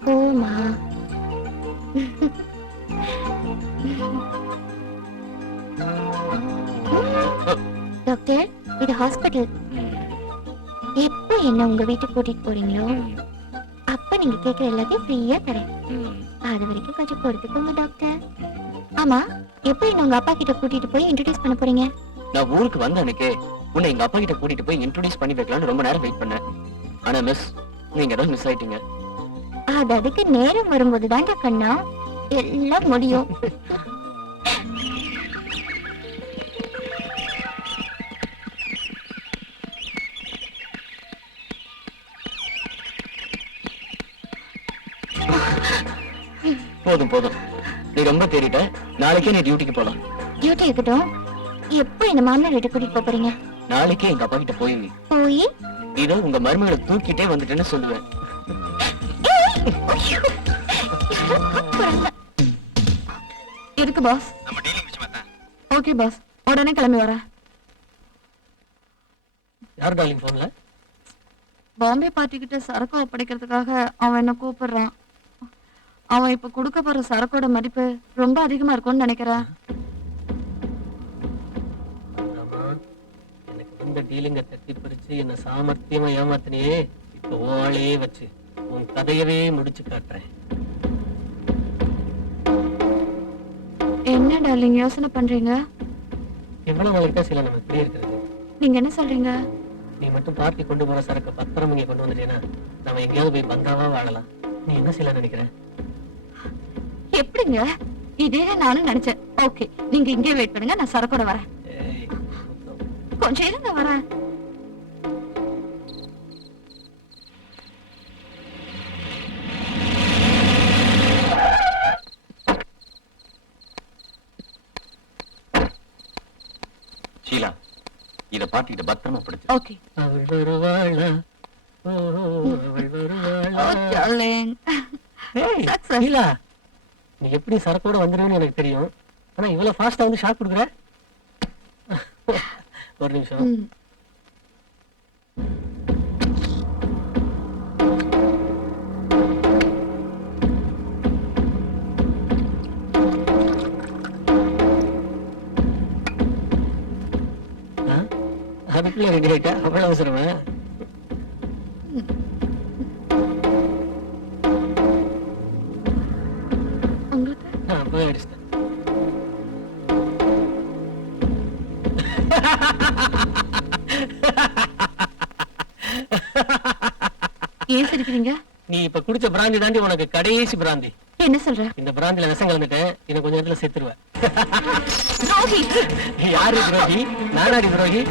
போமா? டாக்டர், இது ஹாஸ்பிட்டல். எப்போ என்ன உங்க வீட்டுக்கு கூட்டிட்டு போறீங்களோ அப்ப நீங்க கேக்குற எல்லாத்தையும் ஃப்ரீயா தரேன். அது வரைக்கும் கொஞ்சம் பொறுத்துக்கோங்க டாக்டர். ஆமா, எப்போ என்ன உங்க அப்பா கிட்ட கூட்டிட்டு போய் இன்ட்ரோடியூஸ் பண்ண போறீங்க? நான் ஊருக்கு வந்த அன்னைக்கே உன்னை எங்க அப்பா கிட்ட கூட்டிட்டு போய் இன்ட்ரோடியூஸ் பண்ணி வைக்கலாம்னு ரொம்ப நேரம் வெயிட் பண்ணேன். ஆனா மிஸ், நீங்க தான் மிஸ் ஆயிட்டீங்க. அது அதுக்கு நேரம் வரும்போது தான்டா கண்ணா எல்லாம் முடியும். போதும், நீ ரொம்ப தேறிட்ட. நாளைக்கே நீ டியூட்டிக்கு போலாம். டியூட்டி இருக்கட்டும், எப்போ என்ன மாமனார் வீட்டுக்கு கூட்டிட்டு போறீங்க? நாளைக்கே எங்க அப்பா கிட்ட போய் போய் இதோ உங்க மருமகளை தூக்கிட்டே வந்துட்டேன்னு சொல்லுவேன். இருக்கு பாஸ். நம்ம டீலிங் விஷயமா தான். ஓகே பாஸ், உடனே கிளம்பி வரேன். யார் டார்லிங் போன்ல? பாம்பே பார்ட்டி கிட்ட சரக்கு ஒப்படைக்கிறதுக்காக அவன் என்ன கூப்பிடுறான். அவன் இப்ப கொடுக்க போற சரக்கோட மதிப்பு ரொம்ப அதிகமா இருக்கும்னு நினைக்கிறேன். எனக்கு இந்த டீலிங்க தட்டி பிரிச்சு என்ன சாமர்த்தியமா ஏமாத்தினியே, இப்ப ஓளையே வச்சு உன் கதையவே முடிச்சு காட்டுறேன். என்ன டார்லிங் யோசனை பண்றீங்க? எவ்வளவு நாளைக்கா சில நம்ம இப்படி இருக்கிறது? நீங்க என்ன சொல்றீங்க? நீ மட்டும் பார்ட்டி கொண்டு போற சரக்கு பத்திரம் இங்க கொண்டு வந்துட்டேன்னா நம்ம எங்கேயாவது போய் பந்தாவா வாழலாம். நீ என்ன சில நினைக்கிற? எப்படிங்க? இதே நானும் நினைச்சேன். ஓகே, நீங்க இங்கே வெயிட் பண்ணுங்க, நான் சரக்கோட வரேன். கொஞ்சம் இருங்க, வரேன். ஷீலா, இத பாட்டிக்கிட்ட பத்திரமா பிடிச்சு. ஓகே. அவள் வருவாளா, ஓ, அவள் வருவாளா. டார்லிங். ஏய், Success. ஷீலா, நீ எப்படி சரக்கோட வந்துருவேன்னு எனக்கு தெரியும். ஆனா இவ்வளவு ஃபாஸ்டா வந்து ஷாக் கொடுக்குற. ஒரு நிமிஷம். அதுக்குள்ள ரெடி ஆயிட்டா? அவ்வளவு அவசரமா? உங்களுக்கு போய் அடிச்சிட்டேன். ஏன் சிரிக்கிறீங்க? நீ இப்ப குடிச்ச பிராந்தி தாண்டி உனக்கு கடைசி பிராந்தி. என்ன சொல்ற? இந்த பிராந்தில விஷம் கலந்துட்டேன். இன்னும் கொஞ்ச நேரத்துல செத்துருவேன். துரோகி. யாரு துரோகி? நானாடி துரோகி?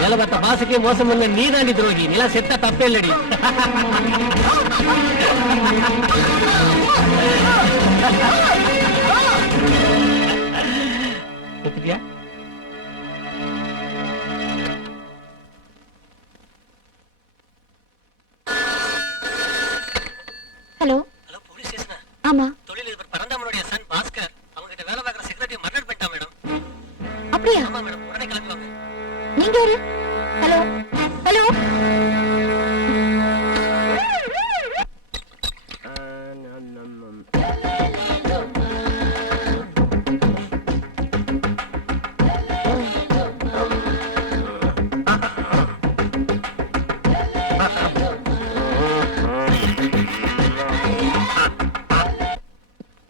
வேலை பார்த்த பாசுக்கே மோசம் பண்ண நீ தாண்டி துரோகி. நீலாம் செத்த தப்பே இல்லடி. செத்துட்டியா? ஹலோ. ஹலோ, போலீஸ் ஸ்டேஷனா? ஆமா. தொழிலதிபர் பரந்தாமனுடைய சன் பாஸ்கர் அவங்க கிட்ட வேலை பார்க்குற செக்ரட்டரி மர்டர் பண்ணிட்டான் மேடம். அப்படியா? ஆமா மேடம், உடனே கிளம்பி வாங்க. நீங்க யாரு? Hello hello.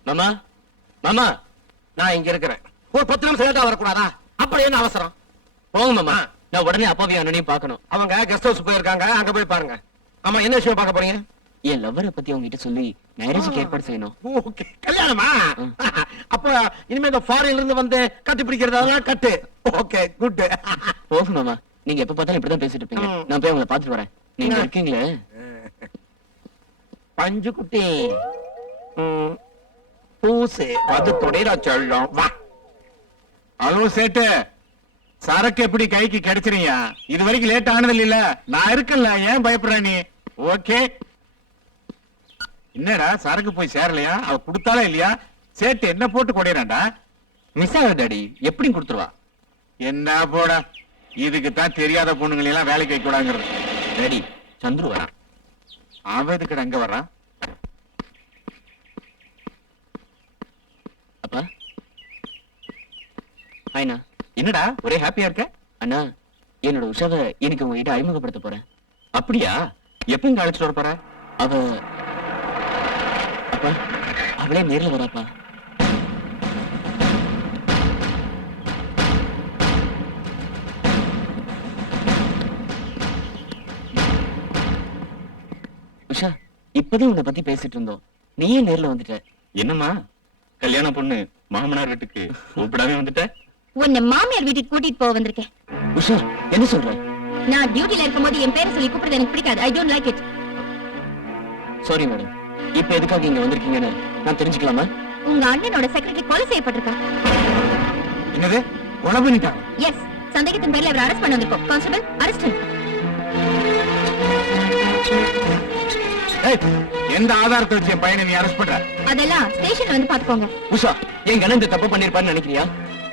மாமா, மாமா, நான் இங்க இருக்கிறேன். ஒரு 10 நிமிஷம் லேட்டா வரக்கூடாதா? அப்படி என்ன அவசரம்? போங்க மாமா. நான் உடனே அப்பாவையும் அண்ணனையும் பார்க்கணும். அவங்க கெஸ்ட் ஹவுஸ் போயிருக்காங்க, அங்க போய் பாருங்க. ஆமா, என்ன விஷயம் பார்க்க போறீங்க? என் லவ்வரை பத்தி அவங்ககிட்ட சொல்லி மேரேஜுக்கு ஏற்பாடு செய்யணும். ஓகே, கல்யாணமா? அப்ப இனிமே இந்த ஃபாரின்ல இருந்து வந்து கட்டி பிடிக்கிறது அதெல்லாம் கட்டு. Okay, good. போங்க மாமா, நீங்க எப்ப பார்த்தாலும் இப்படிதான் பேசிட்டு இருப்பீங்க. நான் போய் உங்களை பார்த்துட்டு வரேன். நீங்க இருக்கீங்களே? பஞ்சு குட்டி, பூசு அது தொடையில சொல்லும். வா. ஹலோ சேட்டு, சரக்கு எப்படி கைக்கு கிடைச்சிருங்க? இது வரைக்கும் லேட் ஆனது இல்ல. நான் இருக்கல, ஏன் பயப்படுற நீ? ஓகே. என்னடா சரக்கு போய் சேரலையா? அவ கொடுத்தாளா இல்லையா? சேட்டு என்ன போட்டு கொடையறான்டா? மிஸ் ஆகுது டாடி. எப்படியும் கொடுத்துருவா. என்ன போடா, இதுக்கு தான் தெரியாத பொண்ணுங்களை எல்லாம் வேலைக்கு வைக்க கூடாங்கிறது. டேடி சந்துரு வரான். அவன் எதுக்கு அங்க வர்றான்? அப்பா ஹாய்ண்ணா. என்னடா ஒரே ஹாப்பியா இருக்க? அண்ணா என்னோட உஷாவை எனக்கு உங்ககிட்ட அறிமுகப்படுத்த போறேன். அப்படியா? எப்ப இங்க அழைச்சிட்டு வர போற? அவ அப்பா அவளே நேர்ல வராப்பா. உஷா இப்பதான் உன்னை பத்தி பேசிட்டு இருந்தோம், நீயே நேர்ல வந்துட்ட. என்னம்மா கல்யாண பொண்ணு மாமனார் வீட்டுக்கு கூப்பிடாம வந்துட்ட? உன்னை மாமியார் வீட்டுக்கு கூட்டிட்டு போக வந்திருக்கேன். உஷா என்ன சொல்ற? நான் டியூட்டில இருக்கும்போது என் பேரை சொல்லி கூப்பிடுறது எனக்கு பிடிக்காது. I don't like it. Sorry madam, இப்ப எதுக்காக இங்க வந்திருக்கீங்கன்னு நான் தெரிஞ்சுக்கலாமா? உங்க அண்ணனோட செக்ரட்டரி கொலை செய்யப்பட்டிருக்கா. என்னது கொலை பண்ணிட்டான்? எஸ், சந்தேகத்தின் பேர்ல அவரை அரெஸ்ட் பண்ண வந்திருக்கோம். Constable arrest. ஏய், எந்த ஆதாரத்தை வச்சு என் பையனை நீ அரெஸ்ட் பண்ற? அதெல்லாம் ஸ்டேஷன்ல வந்து பாத்துக்கோங்க. உஷா என் கண்ணன் இந்த தப்பு பண்ணிருப்பான்னு நினைக்கிறியா?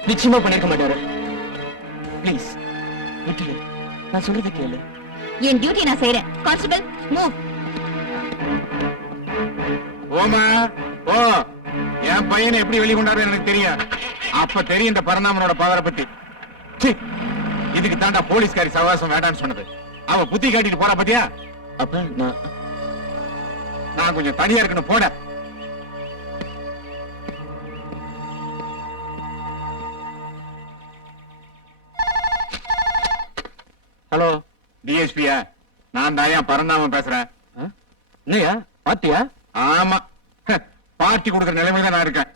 நிச்சயமா பண்ணிருக்க மாட்டாரு. ப்ளீஸ் விட்டுடு, நான் சொல்றதை கேளு. என் டியூட்டி நான் செய்யறேன். Constable move. ஓமா ஓ, என் பையனை எப்படி வெளிக்கொண்டாரு எனக்கு தெரியும். அப்ப தெரியும் இந்த பரந்தாமனோட பவரை பத்தி. சீ, இதுக்கு தாண்டா போலீஸ்காரி சவாசம் வேண்டாம்னு சொன்னது. அவ புத்தி காட்டிட்டு போறா பாத்தியா? அப்ப நான் கொஞ்சம் தனியா இருக்கணும், போட. ஹலோ டிஎஸ்பியா? நான் தாயா பரந்தாமன் பேசுறேன். என்னையா பாத்தியா? ஆமா, பார்ட்டி கொடுக்கற நிலைமையில தான் நான் இருக்கேன்.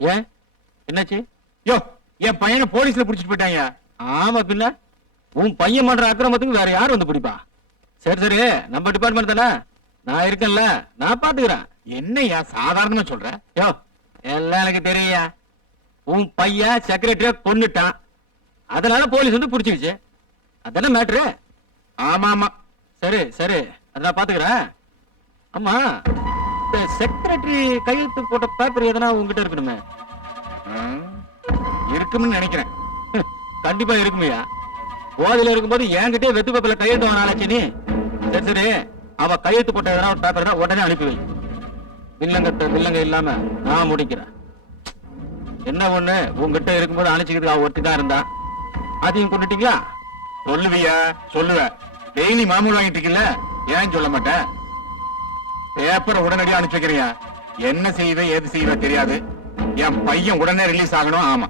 ஏன் என்னாச்சு? யோ, என் பையனை போலீஸ்ல புடிச்சிட்டு போயிட்டாங்க. ஆமா பின்ன உன் பையன் பண்ற அக்கிரமத்துக்கு வேற யார் வந்து பிடிப்பா? சரி சரி, நம்ம டிபார்ட்மெண்ட் தானே, நான் இருக்கேன்ல, நான் பாத்துக்கிறேன். என்னையா சாதாரணமா சொல்ற? யோ எல்லாம் எனக்கு தெரியா. உன் பையன் செக்ரட்டரிய கொன்னுட்டான், அதனால போலீஸ் வந்து புடிச்சுக்கிச்சு. அதானே மேட்ரு? ஆமா ஆமா. சரி சரி, அதை நான் பாத்துக்கிறேன். ஆமா, இந்த செக்ரட்டரி கையெழுத்து போட்ட பேப்பர் எதனா உங்ககிட்ட இருக்கணுமே? இருக்கும்னு நினைக்கிறேன். கண்டிப்பா இருக்குமையா. போதையில இருக்கும்போது என்கிட்டே வெத்து பேப்பர்ல கையெழுத்து வாங்கினாச்சு நீ. சரி சரி, அவ கையெழுத்து போட்ட எதனா ஒரு பேப்பர் தான் உடனே அனுப்பி வை. வில்லங்க இல்லாம நான் முடிக்கிறேன். என்ன ஒண்ணு, உங்ககிட்ட இருக்கும்போது அனுப்பிச்சுக்கிட்டு அவ ஒருத்தி தான் இருந்தா, அதையும் கொண்டுட்டீங்களா? சொல்லுவியா? சொல்லுவ. டெய்லி மாமூல் வாங்கிட்டு இருக்கீல்ல, ஏன் சொல்ல மாட்டேன்? பேப்பரை உடனடியா அனுப்பிச்சு வைக்கிறியா? என்ன செய்வே ஏது செய்வே தெரியாது. என் பையன் உடனே ரிலீஸ் ஆகணும். ஆமா.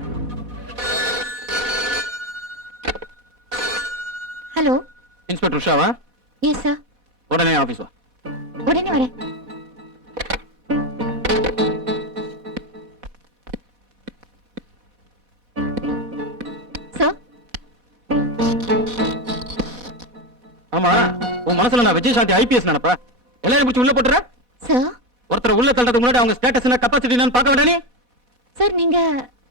ஹலோ. இன்ஸ்பெக்டர் உஷாவா? Yes sir. உடனே ஆபீஸ் வா. உடனே வரேன். சார். ஆமா, உன் மனசுல நான் விஜயசாந்தி ஐபிஎஸ் நினைப்பா? எல்லாரும் பிடிச்சி உள்ள போட்டுற? சார். ஒருத்தர் உள்ள தள்ளுறதுக்கு முன்னாடி அவங்க ஸ்டேட்டஸ் என்ன, கெபாசிட்டி என்னன்னு பார்க்க வேண்டாம் நீ? சார் நீங்க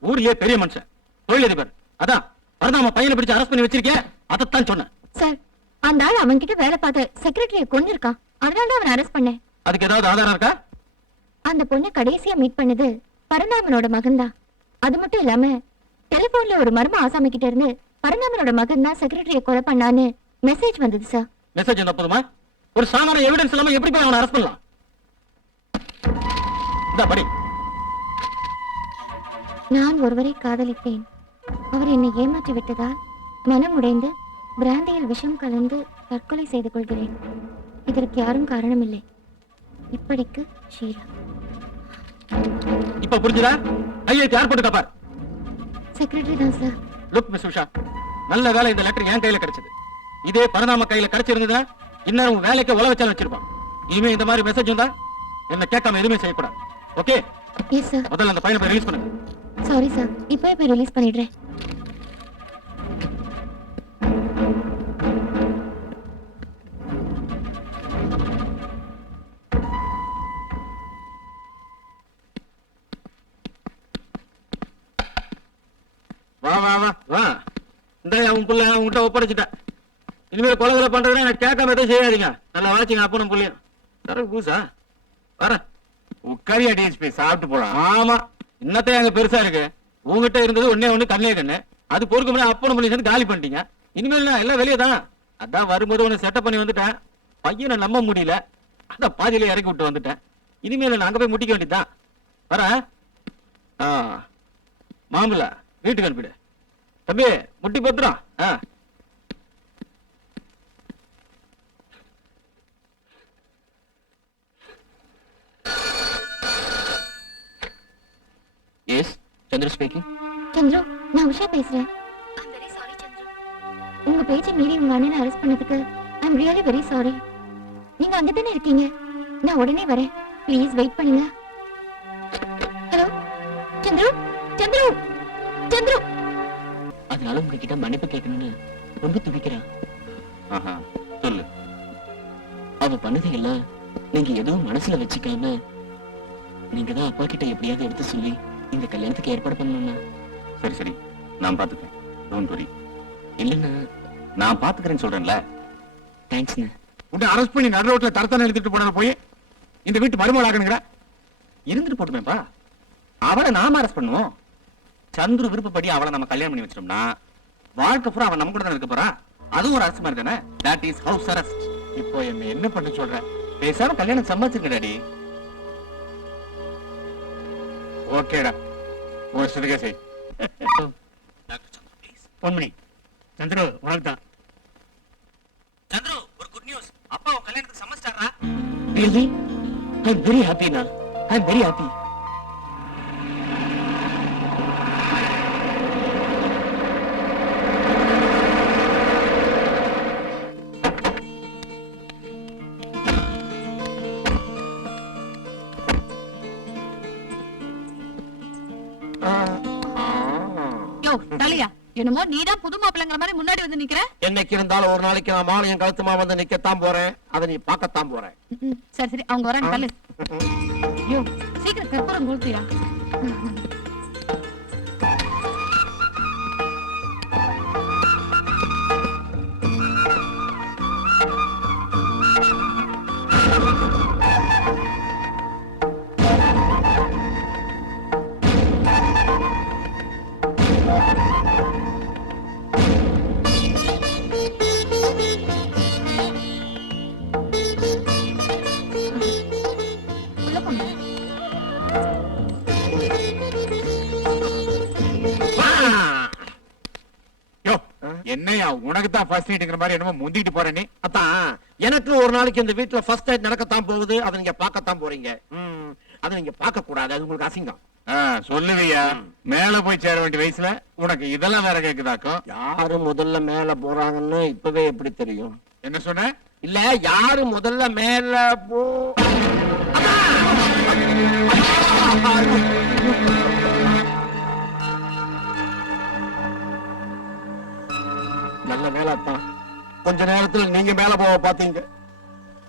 ஊர்லயே பெரிய மனுஷன், தொழிலதிபர். அதான் பரதாம பையனை பிடிச்சு அரெஸ்ட் பண்ணி வச்சிருக்கேன், அதைத்தான் சொன்னேன். சார், அந்த ஆள் அவன்கிட்ட வேலை பார்த்த செக்ரட்டரியை கொன்னிருக்கான். அதனால தான் அவனை அரெஸ்ட் பண்ணேன். அதுக்கு ஏதாவது ஆதாரம் இருக்கா? அந்த பொண்ணை கடைசியா மீட் பண்ணது பரந்தாமனோட மகன் தான். அது மட்டும் இல்லாம டெலிபோன்ல ஒரு மர்ம ஆசாமி கிட்ட இருந்து பரந்தாமனோட மகன் தான் செக்ரட்டரியை கொலை பண்ணான்னு மெசேஜ் வந்தது சார். மெசேஜ் என்ன போதுமா? ஒரு சாதாரண எவிடன்ஸ் இல்லாம எப்படி போய் அவனை அரெஸ்ட் பண்ணலாம்? இந்த படி. நான் ஒருவரை காதலித்தேன். அவர் என்னை ஏமாற்றி விட்டதால் மனம் உடைந்து பிராந்தியில் விஷம் கலந்து தற்கொலை செய்து கொள்கிறேன். இதற்கு யாரும் காரணம் இல்லை. இப்படிக்கு ஷீலா. இப்ப புரிஞ்சுதா? கையெழுத்து யார் போட்டு காப்பார்? செக்ரட்டரி தான் சார். லுக் மிஸ் உஷா, நல்ல வேலை இந்த லெட்டர் என் கையில கிடைச்சது. இதே பரந்தாம கையில கிடைச்சிருந்ததா இன்னும் வேலைக்கு உழ வச்சாலும் வச்சிருப்பான். இனிமே இந்த மாதிரி மெசேஜ் வந்தா என்ன கேட்காம எதுவுமே செய்யக்கூடாது. ஓகே? Yes sir. முதல்ல அந்த பையனை போய் ரிலீஸ் பண்ணுங்க. சாரி சார், இப்பவே போய் ரிலீஸ் பண்ணிடுறேன். வா வா வா வா. இந்த உன் புள்ள உன்கிட்ட ஒப்படைச்சிட்டேன். இனிமேல் கொலகொலை பண்றதுன்னா எனக்கு கேட்காம எதுவும் செய்யாதீங்க. நல்லா வளர்ச்சிங்க அப்பனும் புள்ளையும். தர பூசா வர. உட்காரியா டிஎஸ்பி? சாப்பிட்டு போலாம். ஆமா, இன்னத்தையும் அங்க பெருசா இருக்கு. உங்ககிட்ட இருந்தது ஒன்னே ஒண்ணு கண்ணே கண்ணு. அது பொறுக்க முடியாது அப்ப நம்ம சேர்ந்து காலி பண்ணிட்டீங்க. இனிமேல் நான் எல்லாம் வெளியே தான். அதான் வரும்போது உன்னை செட்டப் பண்ணி வந்துட்டேன். பையனை நம்ப முடியல, அதான் பாதியில இறக்கி விட்டு வந்துட்டேன். இனிமேல் நான் அங்க போய் முட்டிக்க வேண்டியதுதான். வரேன். மாம்பழ வீட்டுக்கு அனுப்பிடு. தம்பி முட்டி பத்திரம். எஸ் சந்திர ஸ்பீக்கிங். சந்திரு, நான் உஷா பேசுறேன். உங்க பேச்சை மீறி உங்க அண்ணனை அரெஸ்ட் பண்ணதுக்கு ஐ அம் ரியலி வெரி சாரி. நீங்க அங்க தானே இருக்கீங்க? நான் உடனே வரேன். ப்ளீஸ் வெயிட் பண்ணுங்க. ஹலோ சந்திரு, சந்திரு, சந்திரு. அதனால உங்ககிட்ட மன்னிப்பு கேட்கணும்னு ரொம்ப துடிக்கிறான். சொல்லு. அவ பண்ணதையெல்லாம் நீங்க எதுவும் மனசுல வச்சுக்காம நீங்க தான் அப்பா கிட்ட எப்படியாவது எடுத்து சொல்லி இந்த கல்யாணத்துக்கு ஏற்பாடு பண்ணணும்னா. சரி சரி, நான் பாத்துக்கிறேன். Don't worry. இல்லைன்னா நான் பாத்துக்கிறேன்னு சொல்றேன்ல. தேங்க்ஸ்ண்ணே. உன்னை அரெஸ்ட் பண்ணி நடு ரோட்ல தரத்தானே எடுத்துட்டு போன போய் இந்த வீட்டு மருமகள் ஆகணுங்கிற. இருந்துட்டு போட்டுமேப்பா, அவளை நாம அரெஸ்ட் பண்ணுவோம். சந்துரு விருப்பப்படி அவளை நம்ம கல்யாணம் பண்ணி வச்சிட்டோம்னா வாழ்க்கை பூரா அவன் நம்ம கூட தான் இருக்க போறா. அதுவும் ஒரு அரசு மாதிரி தானே. That is house arrest. இப்போ என்ன பண்ண சொல்ற? பேசாம கல்யாணம் சம்மதிச்சிருக்க டாடி. ஓகேடா, ஒரு சிறுகை செய். ஃபோன் பண்ணி சந்திரு உனக்கு தான். சந்துரு, ஒரு குட் நியூஸ். அப்பா உன் கல்யாணத்துக்கு சம்மதிச்சாரா? Really? I'm very happy now. I'm very happy. யோ தலையா, என்னமோ நீதான் புது மாப்பிள்ளைங்கிற மாதிரி முன்னாடி வந்து நிக்கிற. என்னைக்கு இருந்தாலும் ஒரு நாளைக்கு நான் மாலையும் கழுத்துமா வந்து நிக்கத்தான் போறேன். அதை நீ பார்க்கத்தான் போறேன். சரி சரி, அவங்க வராங்க தள்ளு. யோ சீக்கிரம் கற்பூரம் கொளுத்தியா. உள்ள போங்க. யோ, என்னையா உனக்கு தான் ஃபர்ஸ்ட் நைட்ங்கிற மாதிரி என்னமோ முந்திட்டு போற நீ. அதான் எனக்கு ஒரு நாளைக்கு இந்த வீட்டுல ஃபர்ஸ்ட் நைட் நடக்கத்தான் போகுது. அதை நீங்க பார்க்கத்தான் போறீங்க. அதை நீங்க பார்க்க கூடாது, அது உங்களுக்கு அசிங்கம். சொல்லுவியா? மேல போய் சேர வேண்டிய வயசுல உனக்கு இதெல்லாம் வேற கேக்குதாக்கும். யாரு முதல்ல மேல போறாங்கன்னு இப்பவே எப்படி தெரியும்? என்ன சொன்ன? இல்ல, யாரு முதல்ல மேல போ. நல்ல வேலைத்தான் கொஞ்ச நேரத்துல நீங்க மேல போக பாத்தீங்க.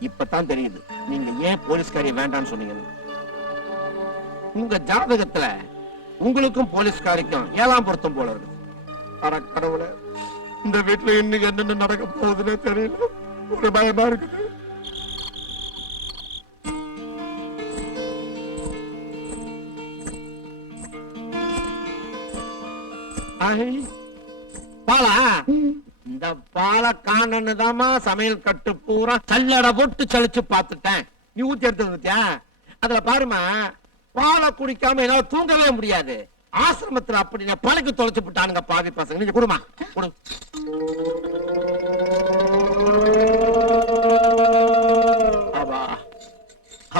இப்பதான் தெரியுது நீங்க ஏன் போலீஸ்காரிய வேண்டாம்னு சொன்னீங்கன்னு. உங்க ஜாதகத்துல உங்களுக்கும் போலீஸ்காரிக்கும் 7ஆம் பொருத்தம் போல இருக்கு. ஆனா கடவுளே, இந்த வீட்டுல இன்னைக்கு என்னென்ன நடக்க போகுதுன்னு தெரியல. ஒரு பயமா இருக்குது. பாலா, இந்த பாலை காணன்னு தாமா சமையல் கட்டு பூரா சல்லடை போட்டு சலிச்சு பார்த்துட்டேன். நீ ஊத்தி எடுத்து வந்துட்டியா? அதுல பாருமா, பாலை குடிக்காம என்னால தூங்கவே முடியாது. ஆசிரமத்துல அப்படி நான் பழக்கு தொலைச்சு விட்டானுங்க பாவி பசங்க. நீங்க குடுமா குடு.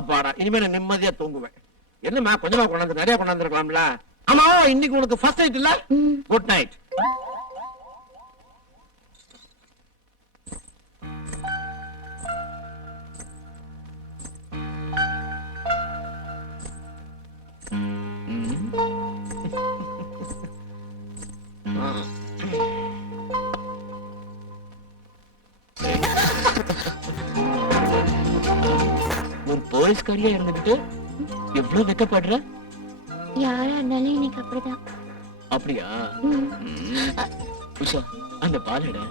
அப்பாடா, இனிமே நிம்மதியா தூங்குவேன். என்னமா கொஞ்சமா கொண்டாந்து நிறைய கொண்டாந்துருக்கலாம்ல. ஆமா, இன்னைக்கு உனக்கு ஃபர்ஸ்ட் நைட் இல்ல? Good night. ஒரு போலீஸ்காரியா இருந்துகிட்டு எவ்வளவு வெக்கப்படுற? யாரா இருந்தாலும் இன்னைக்கு அப்படிதான். அப்படியா? உஷா, அந்த பால் எடு.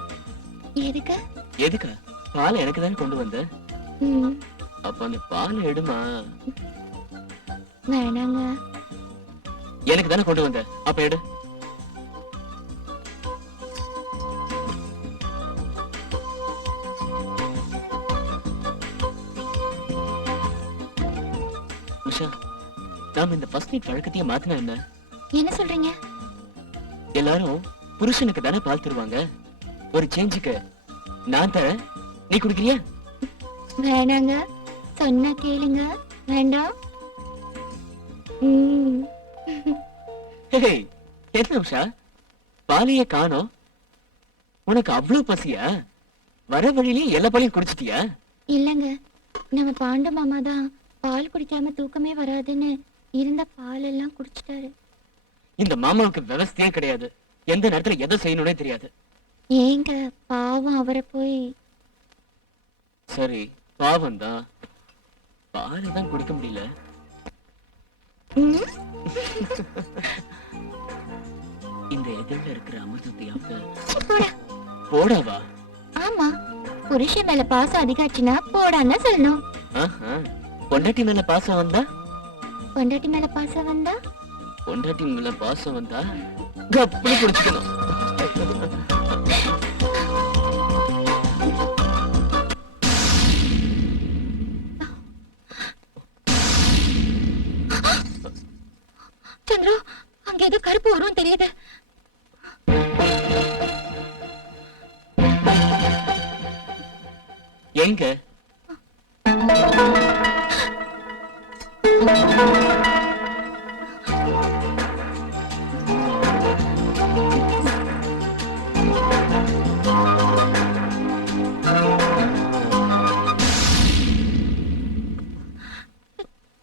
எதுக்கு? எதுக்கா? பால் எனக்கு தானே கொண்டு வந்த. அப்ப அந்த பால் எடுமா. வேணாங்க. எனக்கு தானே கொண்டு வந்த, அப்ப எடு. நாம இந்த ஃபர்ஸ்ட் நைட் வழக்கத்தையே மாத்தினா என்ன? என்ன சொல்றீங்க? எல்லாரும் புருஷனுக்கு தானே பால் தருவாங்க. ஒரு சேஞ்சுக்கு நான் தரேன், நீ குடிக்கிறியா? வேணாங்க, சொன்னா கேளுங்க. வேண்டாம். ம். ஹே, என்ன உஷா, பாலையே காணோம். உனக்கு அவ்வளவு பசியா? வர வழியிலே எல்லா பாலையும் குடிச்சிட்டியா? இல்லங்க, நம்ம பாண்டு மாமா தான் பால் குடிக்காம தூக்கமே வராதுன்னு இருந்த பால் எல்லாம் குடிச்சிட்டாரு. இந்த மாமாவுக்கு விவசாயே கிடையாது. எந்த நேரத்துல எதை செய்யணும்னே தெரியாது. ஏங்க பாவம் அவரை போய். சரி, பாவம் தான். பாலை தான் குடிக்க முடியல. ம், இந்த எதிரில இருக்கிற அமிர்தத்தையாவது போடா. போடாவா? ஆமா, புருஷன் மேல பாசம் அதிகாச்சுன்னா போடான்னு சொல்லணும். ஆஹா. பொண்டாட்டி மேல பாசம் வந்தா? பொண்டாட்டி மேல பாசம் வந்தா பொண்டாட்டி மேல பாசம் வந்தா கப்புனு குடிச்சுக்கணும். சந்திரு, அங்க ஏதோ கருப்பு உருவம் தெரியுது. எங்க?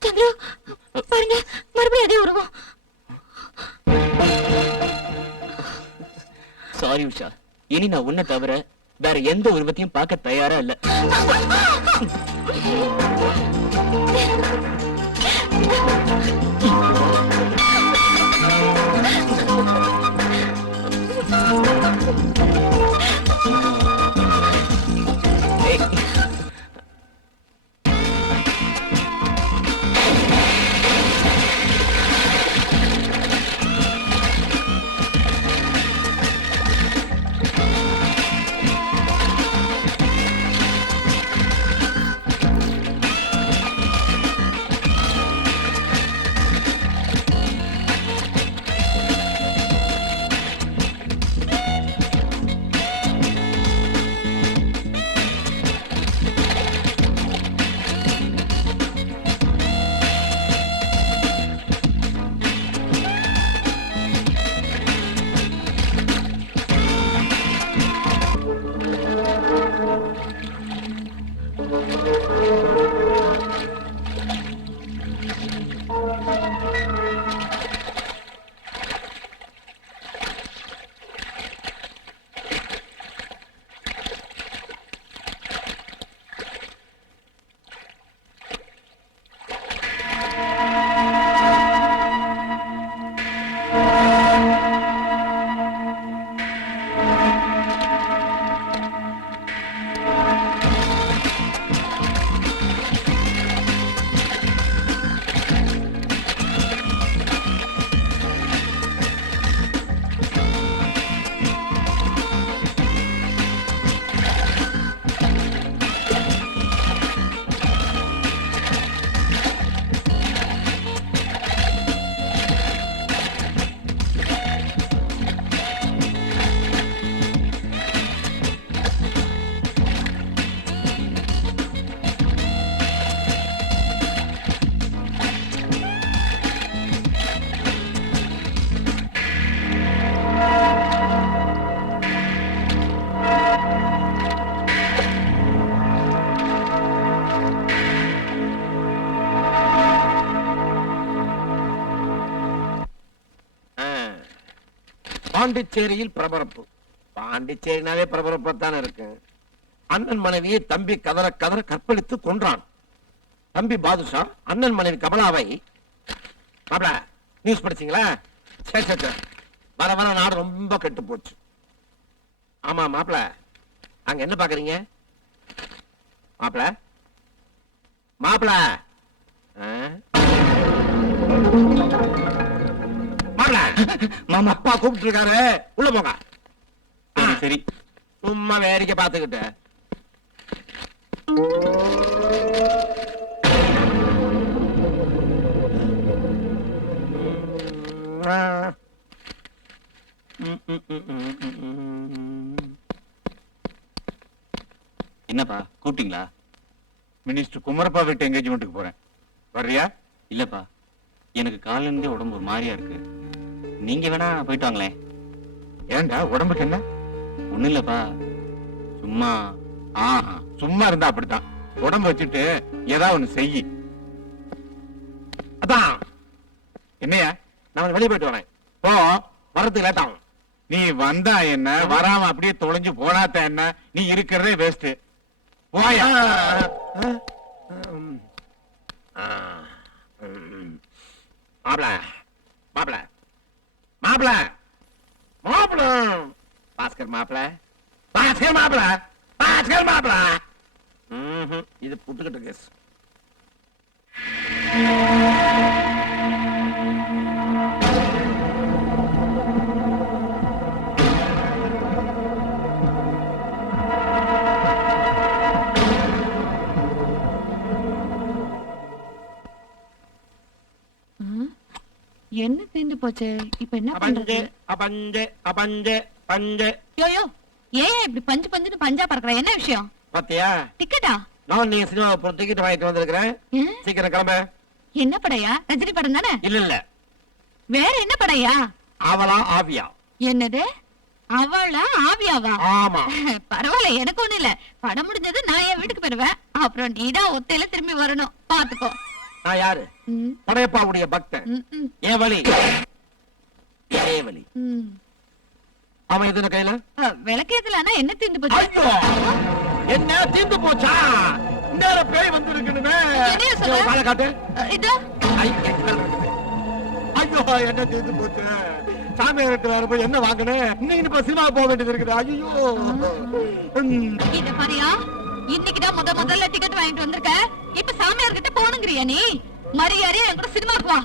சந்திரு, பாருங்க, மறுபடியும் அதே உருவம். சாரி உஷா, இனி நான் உன்னை தவிர வேற எந்த உருவத்தையும் பார்க்க தயாரா இல்ல. பாண்டிச்சேரியில் பரபரப்பு. பாண்டிச்சேரினாவே பரபரப்பாத்தானே இருக்கு. அண்ணன் மனைவியை தம்பி கதற கதற கற்பழித்து கொன்றான். தம்பி பாதுஷா அண்ணன் மனைவி கமலாவை மாப்ள நியூஸ் படிச்சீங்களா? சரி சரி சரி. வர வர நாடு ரொம்ப கெட்டு போச்சு. ஆமா மாப்ள, அங்க என்ன பாக்குறீங்க? மாப்ள மாப்ள மாப்ள, மாமா அப்பா கூப்பிட்டு இருக்காரு, உள்ள போங்க. சரி சும்மா வேடிக்கை பார்த்துக்கிட்டு. என்னப்பா கூப்பிட்டீங்களா? மினிஸ்டர் குமரப்பா வீட்டு என்கேஜ்மெண்ட்டுக்கு போறேன். வர்றியா? இல்லப்பா, எனக்கு காலையில இருந்தே உடம்பு ஒரு மாதிரியா இருக்கு. நீங்க வேணா போயிட்டு வாங்களேன். ஏன்டா உடம்புக்கு என்ன? ஒண்ணும் இல்லப்பா, சும்மா. ஆஹா, சும்மா இருந்தா அப்படித்தான். உடம்பு வச்சுட்டு ஏதாவது ஒண்ணு செய்யி. அதான் என்னையா, நான் வெளியே போயிட்டு வரேன். போ, வரதுக்கு லேட் ஆகும். நீ வந்தா என்ன, வராம அப்படியே தொலைஞ்சு போனாத்த என்ன, நீ இருக்கிறதே வேஸ்ட். போயா. மாப்பிள மாப்பிள மாப்பிள மாப்பிள பாஸ்கர் மாப்பிள பாஸ்கர் மாப்பிள பாஸ்கர் மாப்பிள. இது புட்டுக்கிட்ட கேஸ். என்ன தீந்து போச்சு? இப்ப என்ன பண்றது? அபஞ்சே அபஞ்சே பஞ்சே. யோயோ, ஏன் இப்படி பஞ்சு பஞ்சுன்னு பஞ்சா பறக்குற? என்ன விஷயம்? பாத்தியா, டிக்கெட்டா? நான் நீங்க சினிமா டிக்கெட் வாங்கிட்டு வந்திருக்கிறேன். சீக்கிரம் கிளம்ப. என்ன படையா? ரஜினி படம் தானே? இல்ல இல்ல, வேற என்ன படையா? அவளா ஆவியா? என்னது, அவளா ஆவியாவா? ஆமா. பரவாயில்ல, எனக்கு ஒண்ணு இல்ல. படம் முடிஞ்சது நான் என் வீட்டுக்கு போயிருவேன். அப்புறம் நீதான் ஒத்தையில திரும்பி வரணும். பாத்துக்கோ. நான் யாரு? ம், படையப்பாவுடைய பக்தன். ம், ம், ஏன் வழி ஏ வழி. ம். அவன் எதுன கையில? விளக்கேத்தலானா என்ன தீந்து போச்சு? ஐயோ, என்ன தீந்து போச்சா? இந்த பேய் வந்து இருக்கணுமே. என்னைய சொல்ற? காலை காட்டு. இதோ. ஐ, ஐயோ, என்ன தீந்து போச்சு? சாமியார்கிட்ட வேற போய் என்ன வாங்கினேன்? இன்னைக்கு இப்ப சினிமா போக வேண்டியது இருக்குது. ஐயோ. இத பாரியா, இன்னைக்குதான் முதல்ல டிக்கெட் வாங்கிட்டு வந்திருக்க. இப்ப சாமியார் கிட்ட போனுங்கறியா நீ? மரியாதையா என் கூட சினிமாக்கு வா.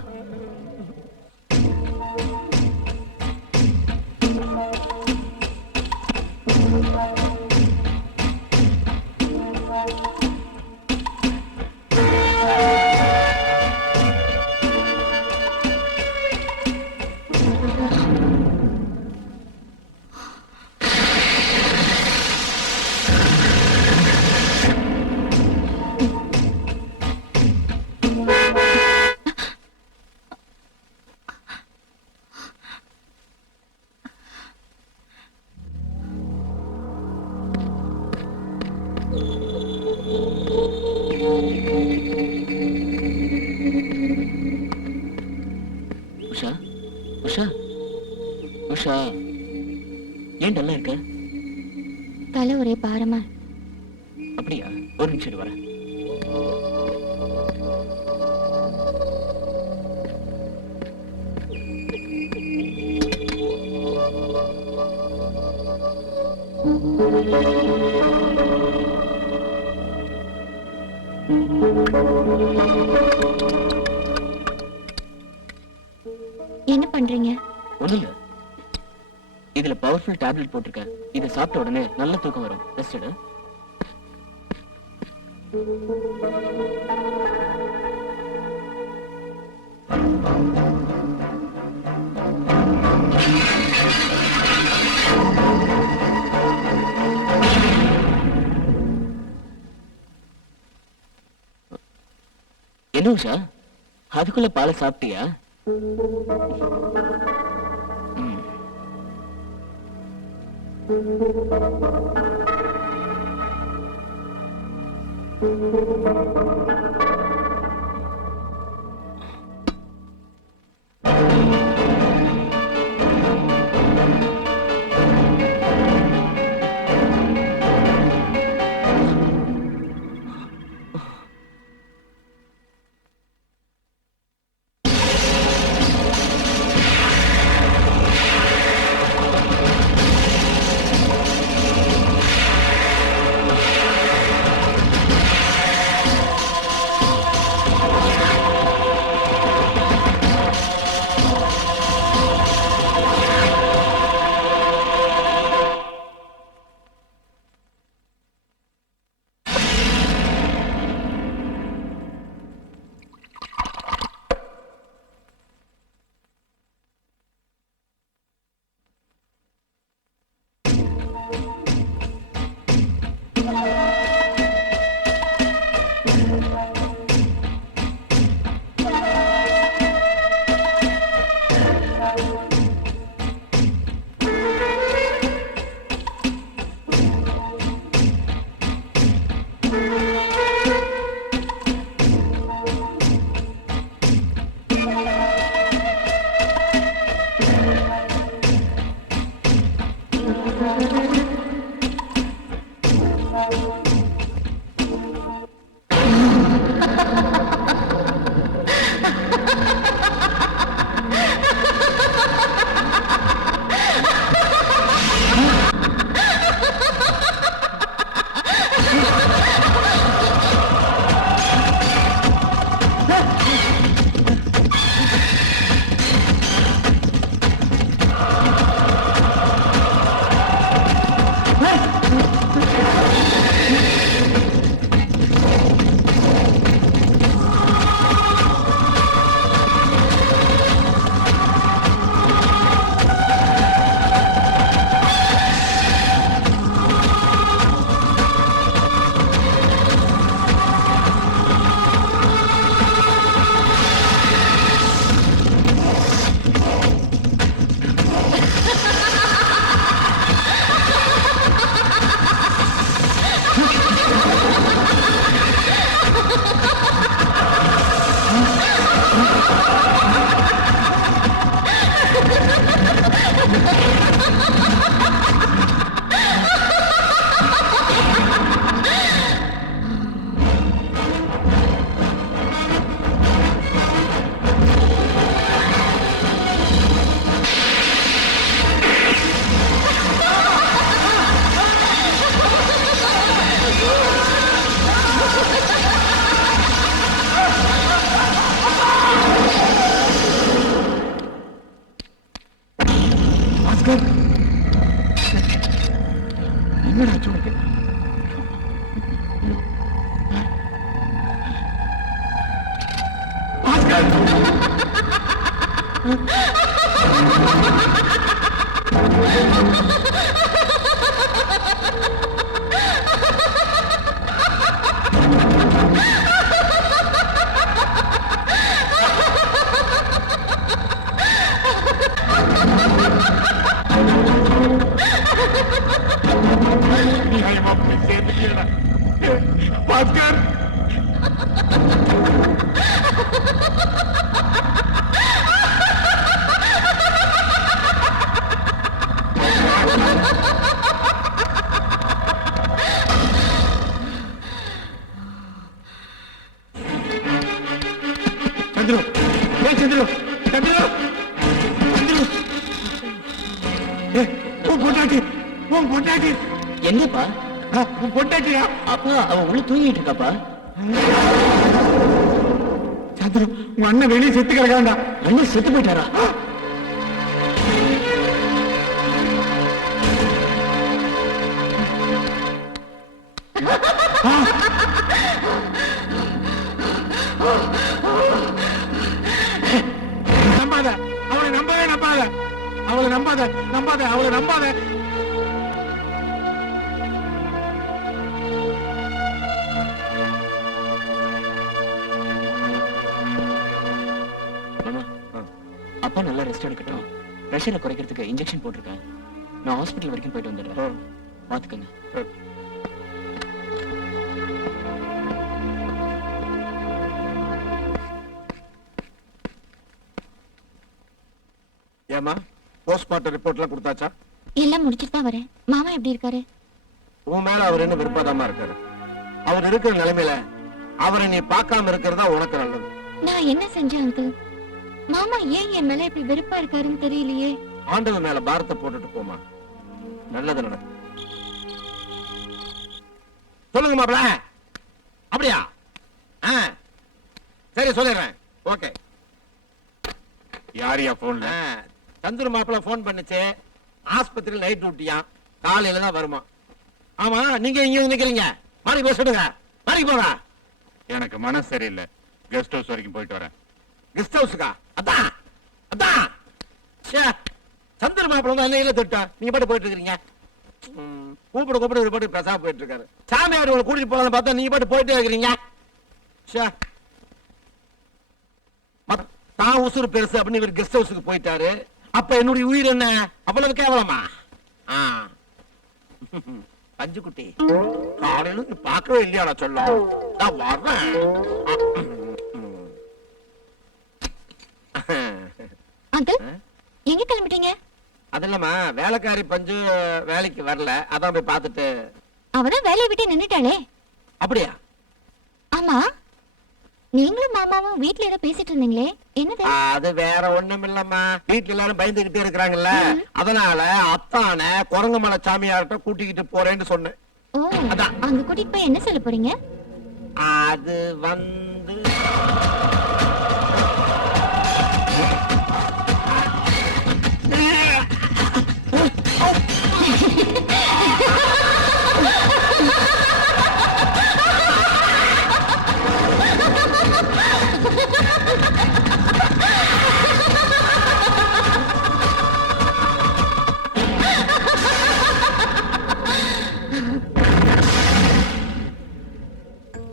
உஷா, உஷா, உஷா, ஏன் டல்லா இருக்க? தலை ஒரே பாரமா. அப்படியா? ஒரு நிமிஷம் இரு, வரேன். என்ன பண்றீங்க? ஒண்ணும் இல்ல, இதுல பவர்ஃபுல் டேப்லெட் போட்டிருக்கேன். இதை சாப்பிட்ட உடனே நல்ல தூக்கம் வரும். ரெஸ்ட் எடு. என்ன உஷா, அதுக்குள்ள பாலை சாப்பிட்டியா? ம். என்னடா சொல்லுங்க பாஸ்கர் சந்திரு ஏய் சந்திரு சந்திரு சந்திரு ஏய் உன் பொண்டாட்டி என்னப்பா உன் பொண்டாட்டியா அப்பா அவ உள்ள தூங்கிட்டு இருக்காப்பா. சந்திரு உன் அண்ணன் வெளியே செத்து கிடக்காண்டா. அண்ணன் செத்து போயிட்டாரா? நம்பாத அவளை நம்பாத அவளை நம்பாத. மாமா, அப்பா நல்லா ரெஸ்ட் எடுக்கட்டும். பிரஷரை குறைக்கிறதுக்கு இன்ஜெக்ஷன் போட்டிருக்கேன். நான் ஹாஸ்பிட்டல் வரைக்கும் போயிட்டு வந்துடுறேன். பாத்துக்கங்க. ஏமா போஸ்ட்மார்ட்டம் ரிப்போர்ட்லாம் கொடுத்தாச்சா? எல்லாம் முடிச்சிட்டு தான் வரேன். மாமா எப்படி இருக்காரு? உன் மேல அவர் என்ன விருப்பதாமா இருக்காரு? அவர் இருக்கிற நிலைமையில அவரை நீ பார்க்காம இருக்கிறதா உனக்கு நல்லது. நான் என்ன செஞ்சேன் அங்கிள்? மாமா ஏன் என் மேல இப்படி வெறுப்பா இருக்காருன்னு தெரியலையே. ஆண்டவன் மேல பாரத்தை போட்டுட்டு போமா, நல்லது நடக்கும். சொல்லுங்க மாப்பிள. அப்படியா? சரி சொல்லிடுறேன். ஓகே. யாரியா போன்ல? சந்துரு மாப்பிள போன் பண்ணுச்சு. ஆஸ்பத்திரி நைட் டியூட்டியா, காலையில தான் வருமா. ஆமா, நீங்க இங்க நிக்கிறீங்க. மாறி பேசிடுங்க. மாறி போறா. எனக்கு மனசு சரியில்லை. கெஸ்ட் ஹவுஸ் வரைக்கும் போயிட்டு வரேன். கெஸ்ட் ஹவுஸுக்கா? அதான் அதான் சந்திர மாப்பிள்ள தான் என்ன தொட்டா நீங்க பாட்டு போயிட்டு இருக்கீங்க. கூப்பிட ஒரு பாட்டு பிரசா போயிட்டு இருக்காரு. சாமியார் உங்களை கூட்டிட்டு போகலாம் பார்த்தா நீங்க பாட்டு போயிட்டே இருக்கிறீங்க. தான் உசுறு பெருசு அப்படின்னு இவர் கெஸ்ட் ஹவுஸுக்கு போயிட்டாரு. அப்ப என்னுடைய உயிர் என்ன அவ்வளவு கேவலமா? பஞ்சு குட்டி காலையில நீ பார்க்கவே இல்லையாடா சொல்ல. நான் வர்றேன். அங்கிள் எங்க கிளம்பிட்டீங்க? அதில்லமா வேலைக்காரி பஞ்சு வேலைக்கு வரல, அதான் போய் பார்த்துட்டு. அவதான் வேலையை விட்டு நின்னுட்டாளே. அப்படியா? ஆமா, நீங்களும் மாமாவும் வீட்ல ஏதோ பேசிட்டு இருந்தீங்களே, என்னது? அது வேற ஒண்ணும் இல்லம்மா. வீட்டுல எல்லாரும் பயந்துகிட்டே இருக்கிறாங்கல்ல, அதனால அத்தான குரங்குமலை சாமியார்ட்ட கூட்டிக்கிட்டு போறேன்னு சொன்னேன். ஓ, அதான். அங்க கூட்டிட்டு போய் என்ன சொல்ல போறீங்க? அது வந்து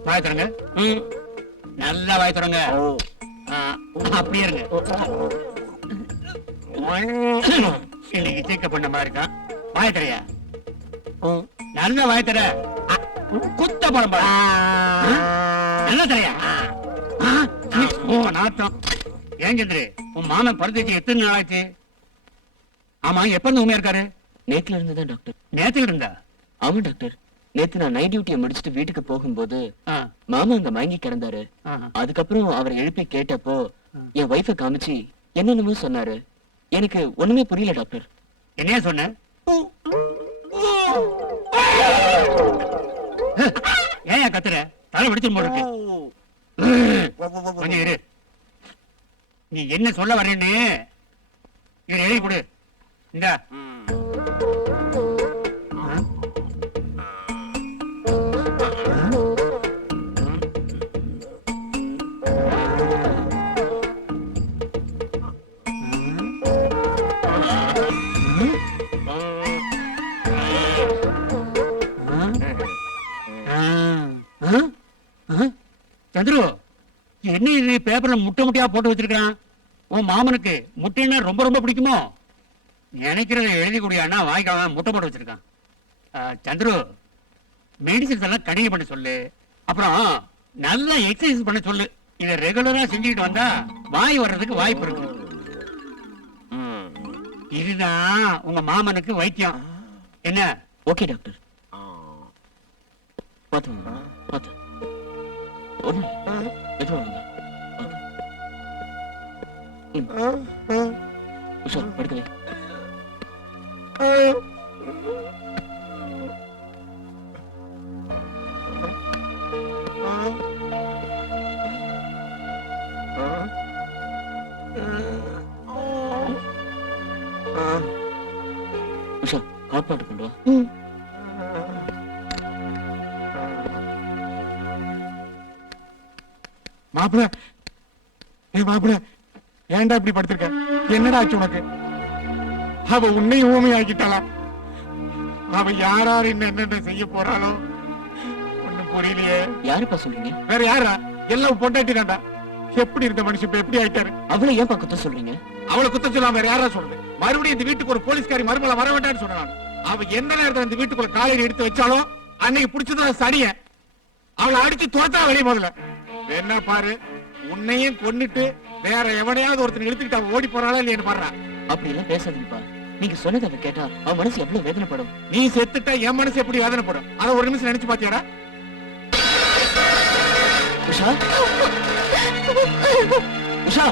வாய் தரங்க. நல்லா வாய் தரங்க. அப்படியே இருங்க. இன்னைக்கு சீக்கப் பண்ண மாதிரி இருக்கா. வாய் தரையா? நல்லா வாய் தர. குத்த படம் பாரு. நல்லா தரையா? நாட்டம். ஏன் சந்திரி, உன் மாமன் படுத்துச்சு எத்தனை நாள் ஆச்சு? ஆமா எப்ப இருந்து உண்மையா இருக்காரு? நேத்துல இருந்து தான் டாக்டர். நேத்துல இருந்தா? ஆமா டாக்டர், நேத்து நான் நைட் டியூட்டியை முடிச்சுட்டு வீட்டுக்கு போகும்போது ஆ, மாமா அங்க மயங்கி கிடந்தாரு. ஆ. அதுக்கப்புறம் அவர் எழுப்பி கேட்டப்போ என் ஒய்ஃபை காமிச்சு என்னென்னமோ சொன்னாரு. எனக்கு ஒண்ணுமே புரியல டாக்டர். என்னையா சொன்ன? ஏயா கத்துற? தலை வெடிச்சு போல இருக்கு. கொஞ்சம் இரு. நீ என்ன சொல்ல வர்றேன்னு இதை எழுதி கொடு. இந்த சந்துரு, என்ன இது பேப்பர்ல முட்டை முட்டையா போட்டு வச்சிருக்கான்? உன் மாமனுக்கு முட்டைன்னா ரொம்ப ரொம்ப பிடிக்குமோ? நினைக்கிறத எழுதி கூடியானா வாய்க்காம முட்டை போட்டு வச்சிருக்கான். சந்துரு, மெடிசின்ஸ் எல்லாம் கண்டினியூ பண்ண சொல்லு. அப்புறம் நல்லா எக்ஸசைஸ் பண்ண சொல்லு. இதை ரெகுலரா செஞ்சுக்கிட்டு வந்தா வாய் வர்றதுக்கு வாய்ப்பு இருக்கு. இதுதான் உங்க மாமனுக்கு வைத்தியம். என்ன? Okay doctor. பாத்து பாத்து ஒண்ணு எதுவும் இல்லைங்க. உஷா படுக்கவே. உஷா காப்பாட்டு கொண்டு வா. மாப்பிள, ஏ மாப்பிள, ஏன்டா இப்படி படுத்திருக்க? என்னடா ஆச்சு உனக்கு? அவ உன்னை ஊமை ஆக்கிட்டாளா? அவ யாராரு என்னென்ன செய்ய போறாளோ ஒண்ணும் புரியலையே. யாருப்பா சொல்றீங்க? வேற யாரா? எல்லாம் பொண்டாட்டிதான்டா. எப்படி இருந்த மனுஷன் இப்ப எப்படி ஆயிட்டாரு? அவளை ஏன் குத்த சொல்றீங்க? அவளை குத்த சொல்லாம வேற யாரா சொல்றது? மறுபடியும் இந்த வீட்டுக்கு ஒரு போலீஸ்காரி மருமலை வர வேண்டாம்னு சொன்னான். அவ எந்த நேரத்துல இந்த வீட்டுக்குள்ள காலையில எடுத்து வச்சாலும் அன்னைக்கு பிடிச்சது சனிய. அவளை அடிச்சு தோத்தா வெளியே முதல்ல. என்ன பாரு, உன்னையும் கொன்னுட்டு வேற எவனையாவது ஒருத்தர் எடுத்துக்கிட்டு அவன் ஓடி போறாளா இல்லையான்னு பாடுறா. அப்படி எல்லாம் பேசாதீங்கப்பா. நீங்க சொன்னதை அவ கேட்டா அவன் மனசு எவ்வளவு வேதனைப்படும். நீ செத்துட்டா என் மனசு எப்படி வேதனைப்படும்? அத ஒரு நிமிஷம் நினைச்சு பாத்தியாடா? உஷா, உஷா,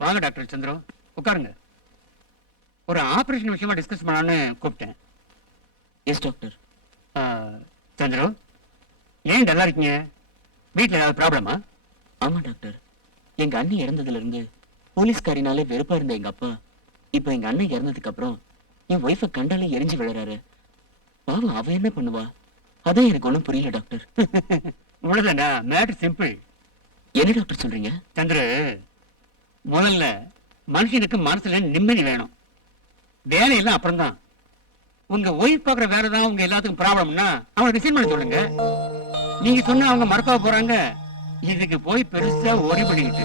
வாங்க டாக்டர் சந்திரம், உட்காருங்க. ஒரு ஆபரேஷன் விஷயமா டிஸ்கஸ் பண்ணலான்னு கூப்பிட்டேன். Yes doctor. சந்திரு, ஏன் டல்லா இருக்கீங்க? வீட்டுல ஏதாவது ப்ராப்ளமா? ஆமா டாக்டர், எங்க அண்ணன் இறந்ததுல இருந்து போலீஸ்காரினாலே வெறுப்பா இருந்த எங்க அப்பா இப்ப எங்க அண்ணன் இறந்ததுக்கு அப்புறம் என் ஒய்ஃபை கண்டாலே எரிஞ்சு விழுறாரு. பாவம், அவ என்ன பண்ணுவா? அதான் எனக்கு ஒண்ணும் புரியல டாக்டர். இவ்வளவுதானா? Matter simple. என்ன டாக்டர் சொல்றீங்க? சந்திரு, முதல்ல மனுஷனுக்கு மனசுல நிம்மதி வேணும். வேலையெல்லாம் அப்புறம்தான். உங்க ஒய்ஃப் பாக்குற வேலை தான் உங்க எல்லாத்துக்கும் ப்ராப்ளம்னா அவங்களை ரிசைன் பண்ண சொல்லுங்க. நீங்க சொன்னா அவங்க மறக்காம போறாங்க. இதுக்கு போய் பெருசா ஒரி பண்ணிக்கிட்டு.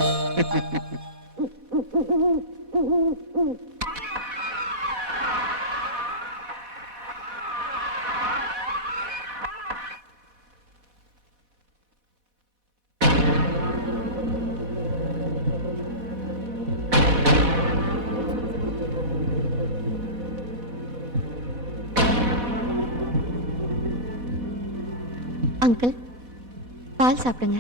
அங்கிள், பால் சாப்பிடுங்க.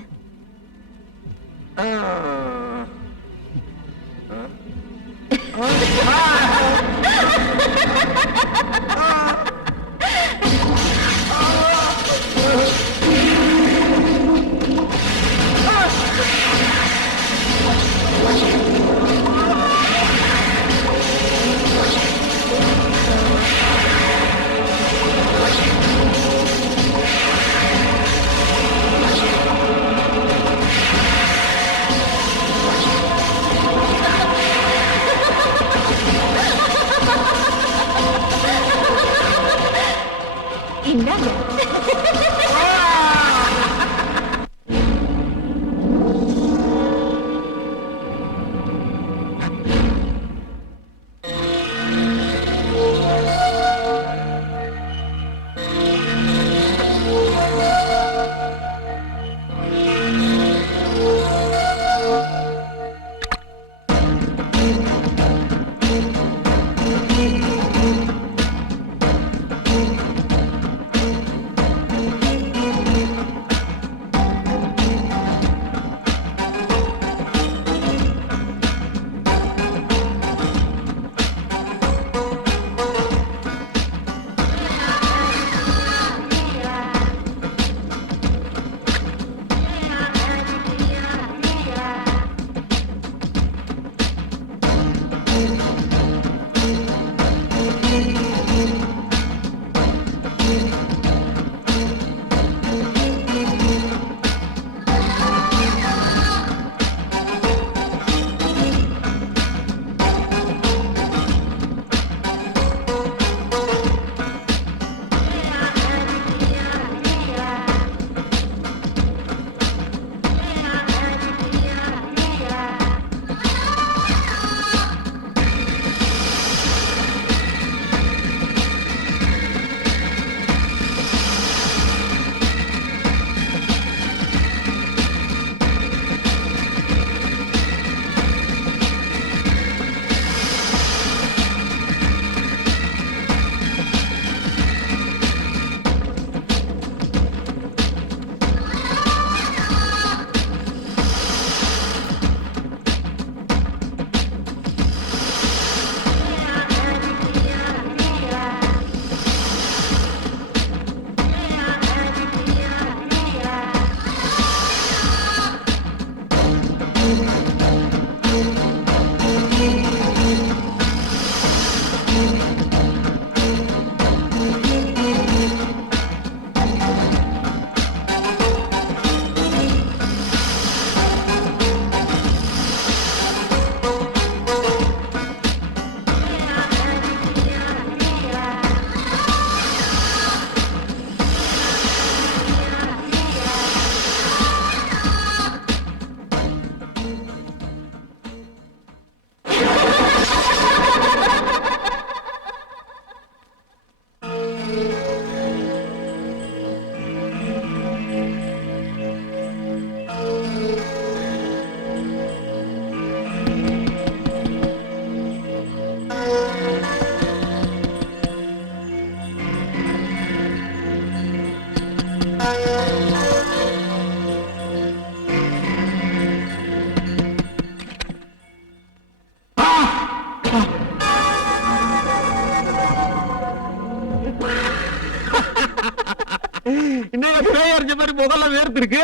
மாதிரி முதல்ல வேர்த்து இருக்கு.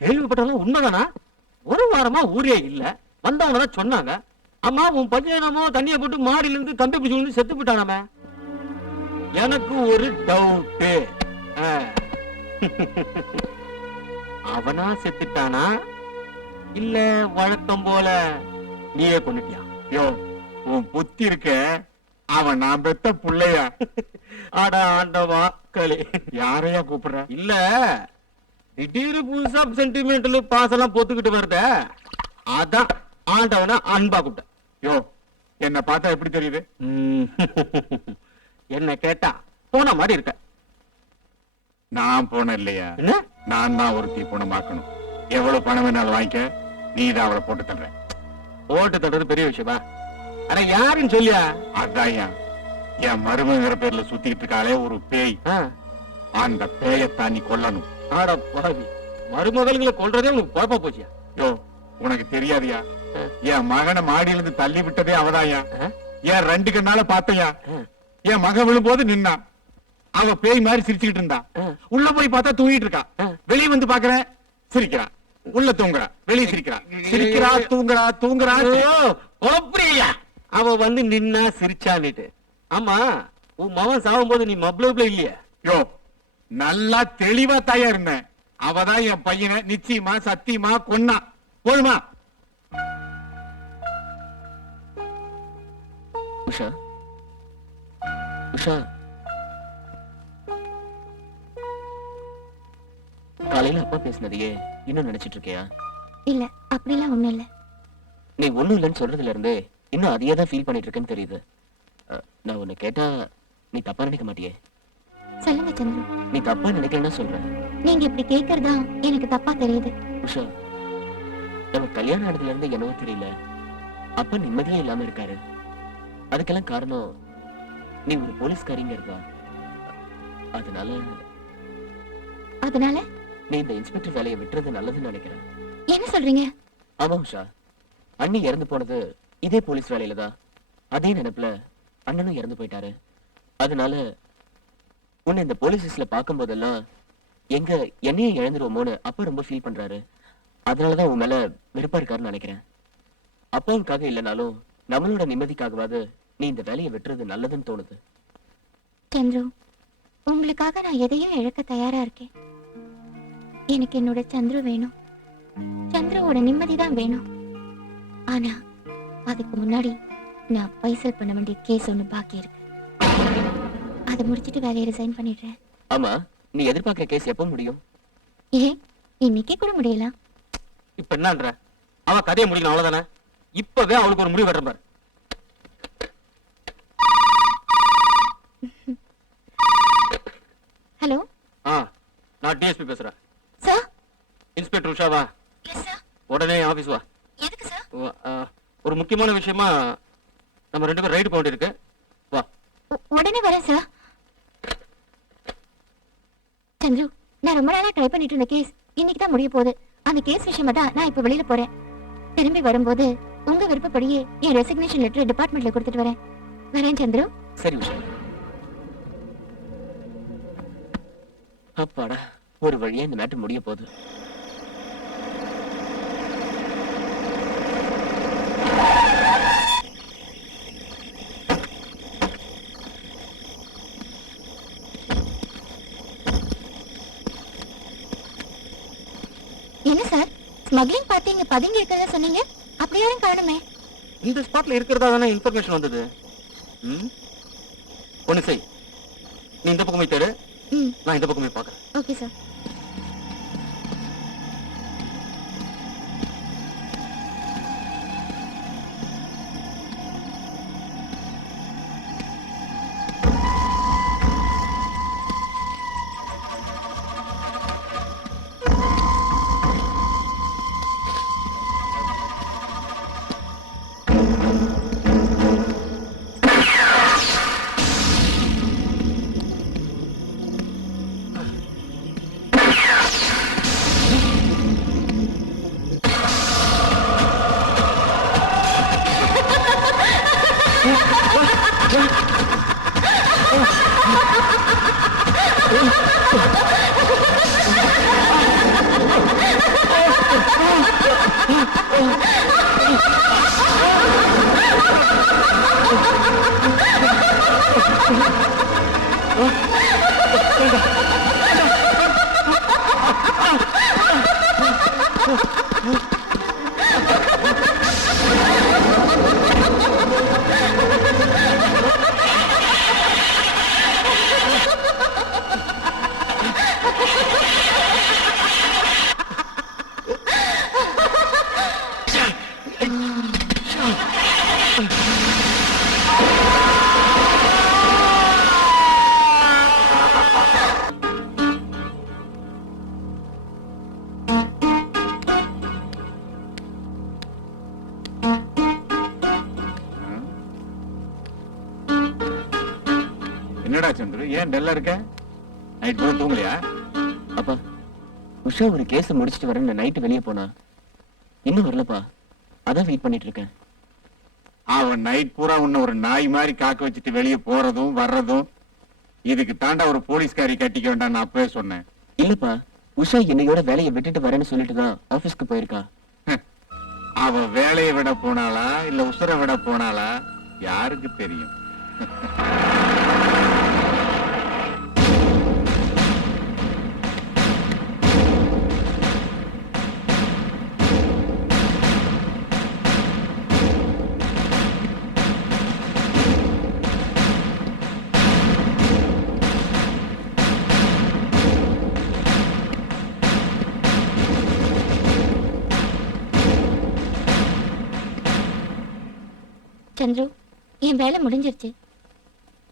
கேள்விப்பட்டாலும் உண்மைதானா? ஒரு வாரமா ஊரே இல்ல, வந்தவங்க தான் சொன்னாங்க. அம்மா உன் பையனமோ தண்ணியை போட்டு மாடியில இருந்து கம்பி பிடிச்சி வந்து செத்து போட்டானாமே. எனக்கு ஒரு டவுட், அவனா செத்துட்டானா இல்ல வழக்கம் போல நீயே கொண்டுட்டியா? யோ உன் புத்தி இருக்க, அவன் நான் பெத்த புள்ளையா? அட ஆண்டவா களி, யாரையா கூப்பிடுற? இல்ல திடீர்னு புதுசா சென்டிமெண்டல் பாசெல்லாம் பொத்துக்கிட்டு வருத, அதான் ஆண்டவனா அன்பா கூப்பிட்ட. யோ என்ன பார்த்தா எப்படி தெரியுது? என்ன கேட்டா போன மாதிரி இருக்க. நான் போன இல்லையா, என்ன நான் தான் ஒருத்தி குணமாக்கணும். எவ்வளவு பணம் வேணாலும் வாங்கிக்க, நீ தான் அவளை போட்டு தர்ற. ஓட்டு தடுறது பெரிய விஷயமா? ஆனா யாருன்னு சொல்லியா? அதான் என் மருமகிற பேர்ல சுத்திக்கிட்டு இருக்காளே ஒரு பேய், அந்த பேயத்தான் நீ கொல்லணும். ஆட பாவி, மருமகள்களை கொல்றதே உனக்கு குழப்ப போச்சியா? யோ உனக்கு தெரியாதியா, என் மகனை மாடியில இருந்து தள்ளி விட்டதே அவதாயா. என் 2 கண்ணால பாத்தையா, என் மகன் விழும்போது நின்னா, அவ பேய் மாதிரி சிரிச்சுக்கிட்டு இருந்தா. உள்ள போய் பார்த்தா தூங்கிட்டு இருக்கா. வெளியே வந்து பாக்குறேன், சிரிக்கிறா. உள்ள தூங்குறா, வெளியே சிரிக்கிறா. சிரிக்கிறா, தூங்குறா, தூங்குறா. குழப்பறியா? அவ வந்து நின்னா சிரிச்சான்னுட்டு. ஆமா, உன் மகன் சாகும் போது நீ மப்ளப்ல இல்லையா? யோ நல்லா தெளிவா தாயா இருந்தேன். அவதான் என் பையனை நிச்சயமா சத்தியமா கொன்னா. போதுமா? உஷா, உஷா, காலையில அப்பா பேசினதையே இன்னும் நினைச்சிட்டு இருக்கியா? இல்ல அப்படிலாம் ஒண்ணும் இல்ல. நீ ஒண்ணும் இல்லைன்னு சொல்றதுல இருந்தே இன்னும் அதையே தான் ஃபீல் பண்ணிட்டு இருக்கேன்னு தெரியுது. நான் உன்னை கேட்டா நீ தப்பா நினைக்க மாட்டியே? சொல்லுங்க சந்துரு. நீ தப்பா நினைக்கலன்னா சொல்றேன். நீங்க இப்படி கேக்குறதா எனக்கு தப்பா தெரியுது. உஷா, நம்ம கல்யாணம் ஆனதுல இருந்து என்னவோ தெரியல, அப்பா நிம்மதியே இல்லாம இருக்காரு. அதுக்கெல்லாம் காரணம் நீ ஒரு போலீஸ்காரிங்கிறதா. அதனால அதனால நீ இந்த இன்ஸ்பெக்டர் வேலையை விட்டுறது நல்லதுன்னு நினைக்கிறேன். என்ன சொல்றீங்க? ஆமா உஷா, அண்ணி இறந்து போனது இதே போலீஸ் வேலையில தான். அதே நினைப்புல அண்ணனும் இறந்து போயிட்டாரு. அதனால உன்னை இந்த போலீஸ்ல பார்க்கும் போதெல்லாம் எங்க என்னையும் இழந்துருவோமோன்னு அப்பா ரொம்ப ஃபீல் பண்றாரு. அதனாலதான் உன் மேல வெறுப்பா இருக்காருன்னு நினைக்கிறேன். அப்பாவுக்காக இல்லைனாலும் நம்மளோட நிம்மதிக்காகவாது நீ இந்த வேலையை விட்டுறது நல்லதுன்னு தோணுது. சந்துரு, உங்களுக்காக நான் எதையும் இழக்க தயாரா இருக்கேன். எனக்கு என்னோட சந்துரு வேணும். சந்துருவோட நிம்மதி தான் வேணும். ஆனா அதுக்கு முன்னாடி நான் பைசல் பண்ண வேண்டிய கேஸ் ஒண்ணு பாக்கி இருக்கு. அதை முடிச்சிட்டு வேலையை ரிசைன் பண்ணிடுறேன். ஆமா, நீ எதிர்பார்க்கிற கேஸ் எப்ப முடியும்? ஏன் இன்னைக்கே கூட முடியலாம். இப்ப என்னன்ற? அவ கதையை முடியணும் அவ்வளவுதானே? இப்பவே அவளுக்கு ஒரு முடிவு கட்டுற பாரு. ஹலோ. நான் டிஎஸ்பி பேசுறேன். சார். இன்ஸ்பெக்டர் உஷாவா? Yes sir. உடனே ஆபீஸ் வா. எதுக்கு சார்? ஒரு முக்கியமான விஷயமா நம்ம 2 பேரும் ரைடு போக வேண்டியிருக்கு. வா. உடனே வரேன் சார். சந்துரு, நான் ரொம்ப நாளா ட்ரை பண்ணிட்டு இருந்த கேஸ் இன்னைக்கு தான் முடிய போகுது. அந்த கேஸ் விஷயமா தான் நான் இப்ப வெளியில போறேன். திரும்பி வரும்போது உங்க விருப்பப்படியே என் ரெசிக்னேஷன் லெட்டர் டிபார்ட்மெண்ட்ல கொடுத்துட்டு வரேன். வரேன் சந்துரு. சரி உஷா. அப்பாடா, ஒரு வழியா இந்த மேட்டர் முடிய போகுது. என்ன சார், ஸ்மக்லிங் பார்ட்டி இங்க பதுங்கி இருக்கிறதா சொன்னீங்க? அப்படி யாரும் காணுமே. இந்த ஸ்பாட்ல இருக்கிறதா தானே இன்ஃபர்மேஷன் வந்தது. ஒண்ணு செய், நீ இந்த பக்கம் போய் தேடு, நான் இந்த பக்கம் போய் பார்க்கறேன். Okay sir. என்னடா சந்துரு ஏன் டல்லா இருக்க? நைட் பூரா தூங்கலையா? அப்பா உஷா ஒரு கேஸ் முடிச்சிட்டு வரேன் நைட்டு வெளியே போனா இன்னும் வரலப்பா. அதான் வெயிட் பண்ணிட்டு இருக்கேன். அவன் நைட் பூரா உன்னை ஒரு நாய் மாதிரி காக்க வச்சுட்டு வெளியே போறதும் வர்றதும் இதுக்கு தாண்டா ஒரு போலீஸ்காரி கட்டிக்க வேண்டாம் நான் அப்பவே சொன்னேன். இல்லப்பா உஷா என்னையோட வேலையை விட்டுட்டு வரேன்னு சொல்லிட்டு தான் ஆபீஸ்க்கு போயிருக்கா. அவ வேலையை விட போனாளா இல்ல உசுர விட போனாளா யாருக்கு தெரியும்? சந்துரு, என் வேலை முடிஞ்சிருச்சு.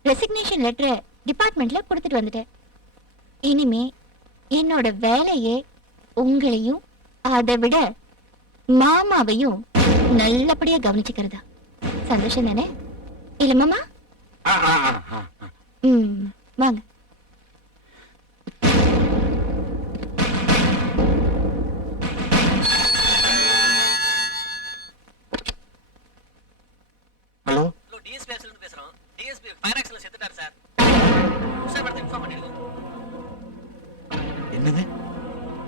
ரெசிக்னேஷன் லெட்டரை டிபார்ட்மெண்ட்ல கொடுத்துட்டு வந்துட்டேன். இனிமே என்னோட வேலையே உங்களையும் அதை விட மாமாவையும் நல்லபடியா கவனிச்சுக்கிறதா. சந்தோஷம் தானே? இல்ல மாமா? வாங்க. ஹலோ டிஎஸ்பி ஆக்சிடென்ட் பேசுறோம். டிஎஸ்பி ஃபயர் ஆக்சிடென்ட்ல செத்துட்டார் சார். உஷா மேடம் இன்ஃபார்ம் பண்ணிருக்கோம். என்னது?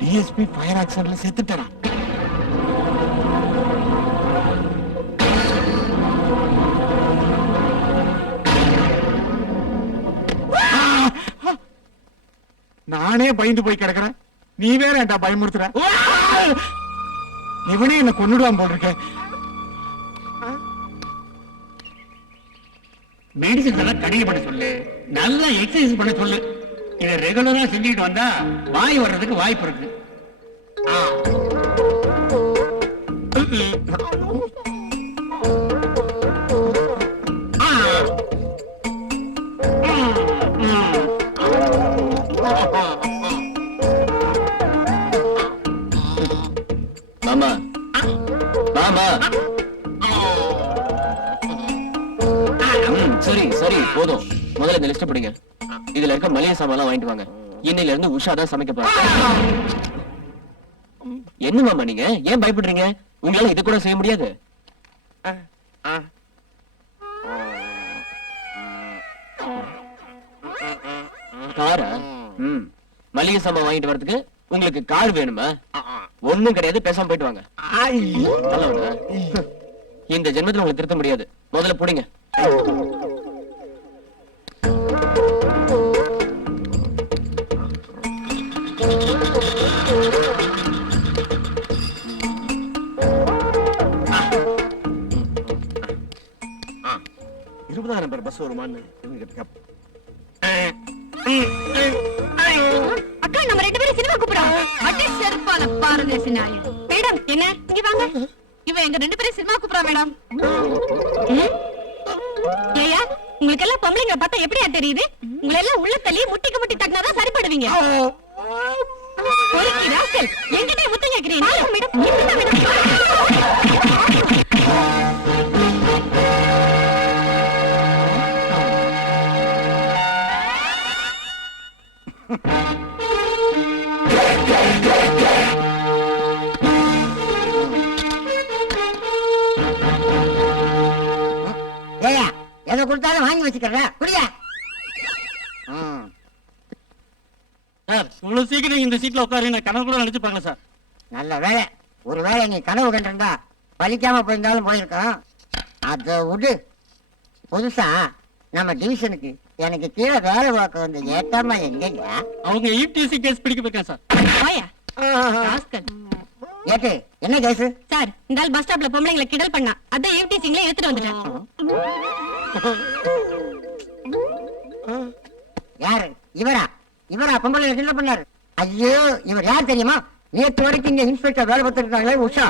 டிஎஸ்பி ஃபயர் ஆக்சிடென்ட்ல செத்துட்டாரா? நானே பயந்து போய் கிடக்குறேன். நீ வேற ஏன்டா பயமுறுத்துற? இவனே என்ன கொன்னுடுவான் போல் இருக்க. மெடிசன் எல்லாம் கடிகை பண்ண சொல்லு, நல்லா எக்ஸசைஸ் பண்ண சொல்லு. இதை ரெகுலரா செஞ்சுக்கிட்டு வந்தா வாய் வர்றதுக்கு வாய்ப்பு இருக்கு. மாமா மாமா சரி சரி போதும். முதல்ல இந்த லிஸ்ட் படிங்க. இதுல இருக்க மளிகை சாமான் வாங்கிட்டு வாங்க. இன்னையில இருந்து உஷா தான் சமைக்க போறாங்க. என்ன மாமா நீங்க ஏன் பயப்படுறீங்க? உங்களால இது கூட செய்ய முடியாது. காரா? மளிகை சாமான் வாங்கிட்டு வரதுக்கு உங்களுக்கு கார் வேணுமா? ஒண்ணும் கிடையாது, பேசாம போயிட்டு வாங்க. நல்லவனா? இந்த ஜென்மத்துல உங்களுக்கு திருத்த முடியாது. முதல்ல புடிங்க. நம்பர் பஸ் வருமான்னு அக்கா நம்ம ரெண்டு பேரும் சினிமா கூப்பிடுறோம். அடி செருப்பால பாரதேசி நாய். மேடம் என்ன இங்க வாங்க. இவன் எங்க ரெண்டு பேரும் சினிமா கூப்பிடுறா மேடம். ஏயா உங்களுக்கு எல்லாம் பொம்பளைங்க பார்த்தா எப்படியா தெரியுது? உங்களை எல்லாம் உள்ள தள்ளி முட்டிக்கு முட்டி தட்டினாதான் சரிப்படுவீங்க. என்கிட்ட முத்தம் கேட்கிறீங்க மேடம்? ஏயா எதை கொடுத்தாலும் வாங்கி வச்சுக்கிறேன். குடியா சார், இவ்வளவு சீக்கிரம் இந்த சீட்ல உட்காரு நான் கனவு கூட நினைச்சு பார்க்கல சார். நல்ல வேலை. ஒரு வேலை நீ கனவு கண்டிருந்தா பலிக்காம போயிருந்தாலும் போயிருக்கோம். அதை விடு. புதுசா நம்ம டிவிஷனுக்கு எனக்கு கீழே வேலை பார்க்க வந்து ஏத்தாம எங்கங்க அவங்க ஈப்டிசி கேஸ் பிடிக்க போயிருக்கேன் சார். வாயா ராஸ்கல். ஏட்டு என்ன கேஸ்? சார் இந்த ஆள் பஸ் ஸ்டாப்ல பொம்பளைங்களை கிண்டல் பண்ணா அதான் ஈவ்டீசிங்ல எடுத்துட்டு வந்துட்டேன். யாரு இவரா? இவரா பொம்பளை என்ன பண்ணாரு? ஐயோ, இவர் யார் தெரியுமா? நேற்று வரைக்கும் இங்க இன்ஸ்பெக்டர் வேலை பார்த்துருக்காங்களே உஷா,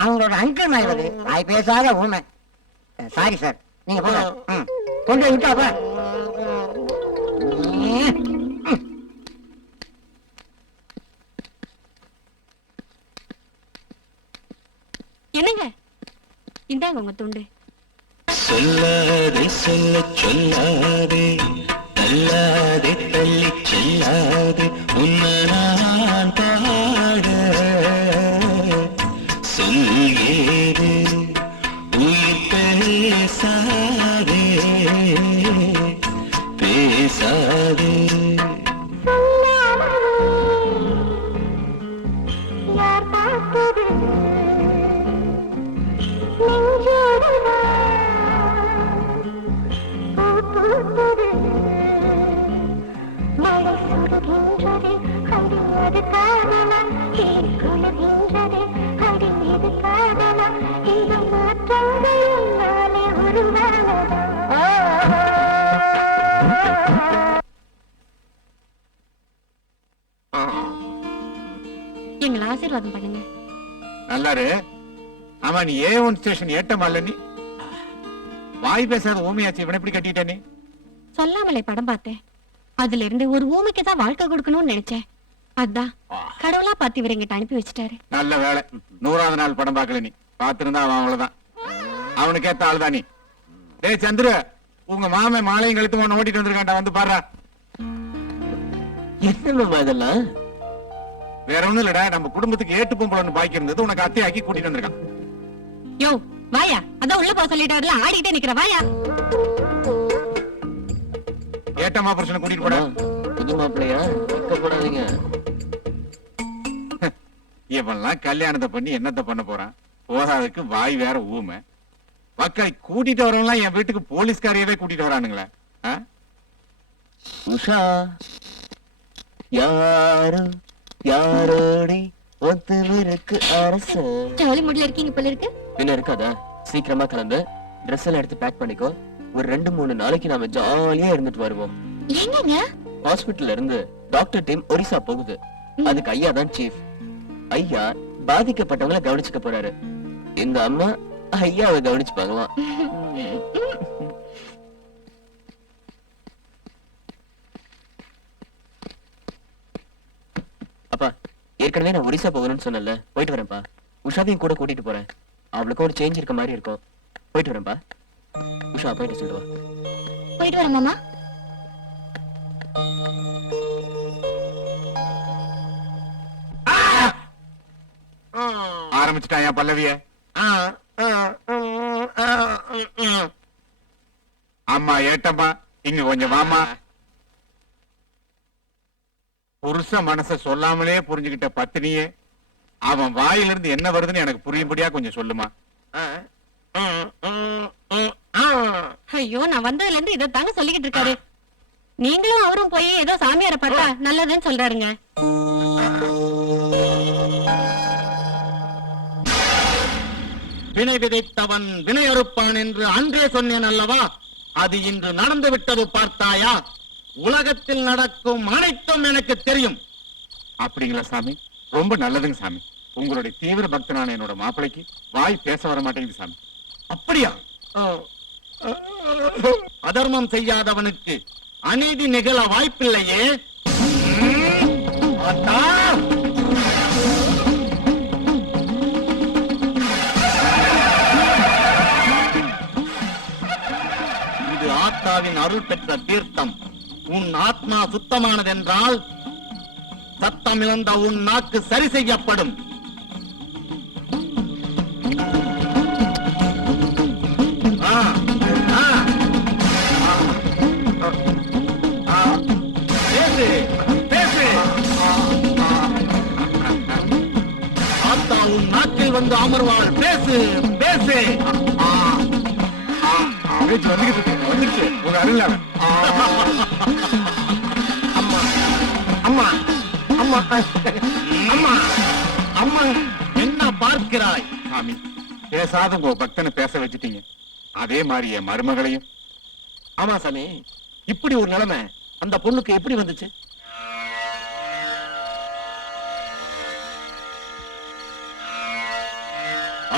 அவங்களோட அங்கிள் மாதிரி வாய் பேசாத ஊமை. சாரி சார், நீங்க போங்க. கொண்டு போய் விட்டாப்ப. என்னங்க இந்தாங்க உங்க துண்டு. சொல்லாதே சொல்ல சொல்லாதே தள்ளாதே தள்ளி செல்லாதே உன்னை நான் பாட சொல்லியேது உயிர் பேசாதே பேசாதே எங்களை ஆசீர்வாதம் பண்ணுங்க. நல்லாரு. ஆமா, நீ A1 ஸ்டேஷன் ஏட்டமால நீ வாய் பேசாத ஊமையாச்சு. இவனை எப்படி கட்டிட்ட நீ? சொல்லாமலே படம் பார்த்தேன். அதுல இருந்து ஒரு ஊமைக்கு தான் வாழ்க்கை கொடுக்கணும்னு நினைச்சேன். அதான் கடவுளா பார்த்து இவர் எங்கிட்ட அனுப்பி வச்சுட்டாரு. நல்ல வேலை. 100வது நாள் படம் பார்க்கல நீ. பார்த்திருந்தா அவன் அவ்வளவுதான். அவனுக்கு ஏத்த ஆளுதான் நீ. டேய் சந்திரு, உங்க மாமன் மாலையும் கழுத்து ஓட்டிட்டு வந்திருக்காண்டா, வந்து பாரு. என்ன மாமா இதெல்லாம்? வேற ஒண்ணும் இல்லடா, நம்ம குடும்பத்துக்கு ஏட்டு பொம்பளை ஒண்ணு பாக்கி இருந்தது, உனக்கு அத்தையாக்கி கூட்டிட்டு வந்திருக்கான். யோ வாயா, அதான் உள்ள போக சொல்லிட்டாருல, ஆடிட்டே நிக்கிற வாயா. ஏட்டமா புருஷனை கூட்டிட்டு போட. புது மாப்பிள்ளையா? போடாதீங்க. இவன்லாம் கல்யாணத்தை பண்ணி என்னத்த பண்ண போறான்? போதாதுக்கு வாய் வேற ஊமை. மக்களை கூட்டிட்டு வரவங்களாம் என் வீட்டுக்கு போலீஸ்காரையவே கூட்டிட்டு வரானுங்களே. உஷா யாரு யாரோடி ஒத்துவருக்கு அரசு. ஜாலி முடியல இருக்கீங்க போல இருக்கு. பின்ன இருக்காதா? சீக்கிரமா கிளம்பு, ட்ரெஸ் எல்லாம் எடுத்து பேக் பண்ணிக்கோ. ஒரு 2-3 நாளைக்கு நாம ஜாலியா இருந்துட்டு வருவோம். எங்கங்க? ஹாஸ்பிட்டல்ல இருந்து டாக்டர் டீம் ஒரிசா போகுது. அதுக்கு ஐயா தான் சீஃப். ஐயா பாதிக்கப்பட்டவங்களை கவனிச்சுக்க போறாரு. இந்த அம்மா ஐயாவை கவனிச்சுப்பாங்களாம். அப்பா, ஏற்கனவே நான் ஒரிசா போகணும்னு சொன்னல, போயிட்டு வரேன்ப்பா. உஷாவையும் கூட கூட்டிட்டு போறேன். அவளுக்கு ஒரு சேஞ்ச் இருக்க மாதிரி இருக்கும். போயிட்டு வரேன்ப்பா. உஷா போயிட்டு சொல்லுவா. போயிட்டு வரேன் மாமா. ஆரம்பிச்சுட்டான் என் பல்லவிய. அம்மா ஏட்டம்மா, இங்க கொஞ்சம் வாமா. புருஷ மனச சொல்லாமலே புரிஞ்சுகிட்ட பத்தினியே, அவன் வாயிலிருந்து என்ன வருதுன்னு எனக்கு புரியும்படியா கொஞ்சம் சொல்லுமா. ஐயோ, நான் வந்ததுல இருந்து இதை தாங்க சொல்லிக்கிட்டு இருக்காரு. நீங்களும் அவரும் போய் ஏதோ சாமியாரை பார்த்தா நல்லதுன்னு சொல்றாருங்க. வினை விதைத்தவன் வினை அறுப்பான் என்று அன்றே சொன்னேன் அல்லவா? அது இன்று நடந்து விட்டது பார்த்தாயா? உலகத்தில் நடக்கும் அனைத்தும் எனக்கு தெரியும். அப்படிங்களா சாமி? ரொம்ப நல்லதுங்க சாமி. உங்களுடைய தீவிர பக்தனான என்னோட மாப்பிளைக்கு வாய் பேச வர மாட்டேங்குது சாமி. அப்படியா? அதர்மம் செய்யாதவனுக்கு அநீதி நிகழ வாய்ப்பில்லையே. இது ஆத்தாவின் அருள் பெற்ற தீர்த்தம். உன் ஆத்மா சுத்தமானதென்றால் சத்தம் இழந்த உன் நாக்கு சரி செய்யப்படும். பேசு பேசு. ஆத்தா உன் நாக்கில் வந்து அமர்வாள். பேசு பேசு. வந்துருச்சு உங்க அருள். அம்மா அம்மா அம்மா அம்மா அம்மா என்ன சாமி பேசாத உங்க பக்தனை பேச வச்சுட்டீங்க. அதே மாதிரி என் மருமகளையும். ஆமா சாமி, இப்படி ஒரு நிலைமை அந்த பொண்ணுக்கு எப்படி வந்துச்சு?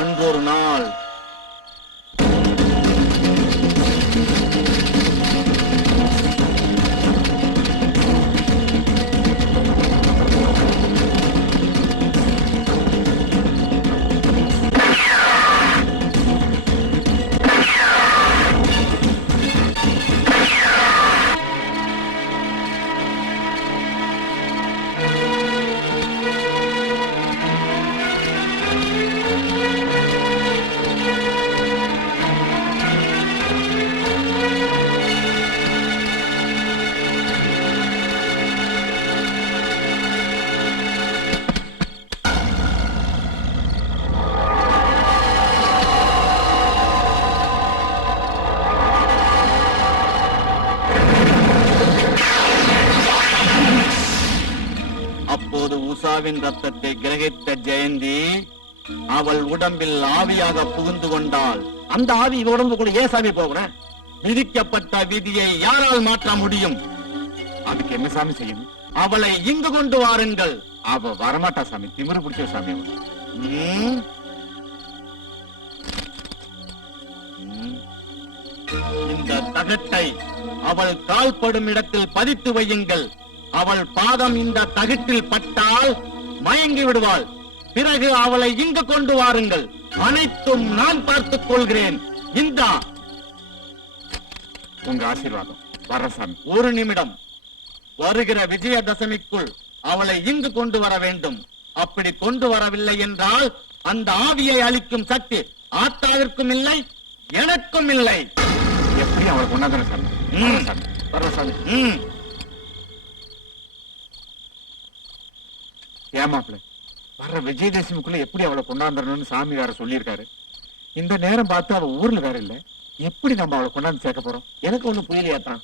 அன்றொரு நாள் அப்போது உஷாவின் ரத்தத்தை கிரகித்த ஜெயந்தி அவள் உடம்பில் ஆவியாக புகுந்து கொண்டாள். அந்த ஆவி இவ உடம்பு கூட ஏன் சாமி போகிறேன்? விதிக்கப்பட்ட விதியை யாரால் மாற்ற முடியும்? அதுக்கு என்ன சாமி செய்யணும்? அவளை இங்கு கொண்டு வாருங்கள். அவ வரமாட்டா சாமி, திமிரு பிடிச்ச சாமி அவ. ம். ம். இந்த தகட்டை அவள் கால்படும் இடத்தில் பதித்து வையுங்கள். அவள் பாதம் இந்த தகட்டில் பட்டால் மயங்கி விடுவாள். பிறகு அவளை இங்கு கொண்டு வாருங்கள். அனைத்தும் நான் பார்த்துக் கொள்கிறேன். இந்தா உங்க ஆசீர்வாதம். வர்ற சாமி. ஒரு நிமிடம். வருகிற விஜயதசமிக்குள் அவளை இங்கு கொண்டு வர வேண்டும். அப்படி கொண்டு வரவில்லை என்றால் அந்த ஆவியை அளிக்கும் சக்தி ஆத்தாவிற்கும் இல்லை, எனக்கும் இல்லை. எப்படி அவளை கொண்டாந்துற சாமி? வர்ற சாமி. வர்ற சாமி. ம். ஏமாப்ல வர்ற விஜயதசமிக்குள்ள எப்படி அவளை கொண்டாந்துடணும்னு சாமி வேற சொல்லியிருக்காரு. இந்த நேரம் பார்த்து அவ ஊர்ல வேற இல்ல. எப்படி நம்ம அவளை கொண்டாந்து சேர்க்க போறோம்? எனக்கு ஒண்ணு புரியலையாத்தான்.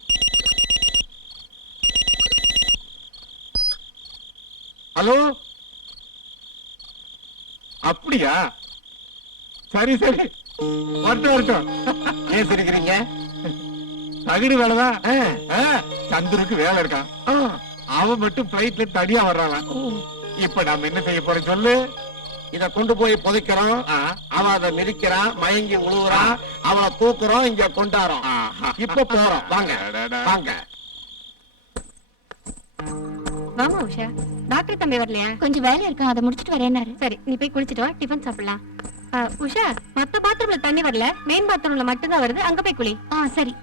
ஹலோ, அப்படியா? சரி சரி, வரட்டும் வரட்டும். ஏன் சிரிக்கிறீங்க? தகுடு வேலைதான். சந்துருக்கு வேலை இருக்கான். அவன் மட்டும் பிளைட்ல தடியா வர்றான். இப்ப நாம என்ன செய்ய போறோம் சொல்லு? இத கொண்டு போய் புதைக்கிறோம். அவன் அதை மிதிக்கிறான், மயங்கி உழுவுறான். அவளை தூக்குறோம், இங்க கொண்டாடுறோம். இப்ப போறோம். வாங்க வாங்க. வாமா உஷா, டாக்டர் தம்பி வரலையா? கொஞ்சம் வேலை இருக்கா, அதை முடிச்சிட்டு வரேன்னாரு. சரி, நீ போய் குளிச்சிட்டு வா, டிஃபன் சாப்பிடலாம். உஷா, மத்த பாத்ரூம்ல தண்ணி வரல, மெயின் பாத்ரூம்ல மட்டும்தான் வருது, அங்க போய் குளி. சரி.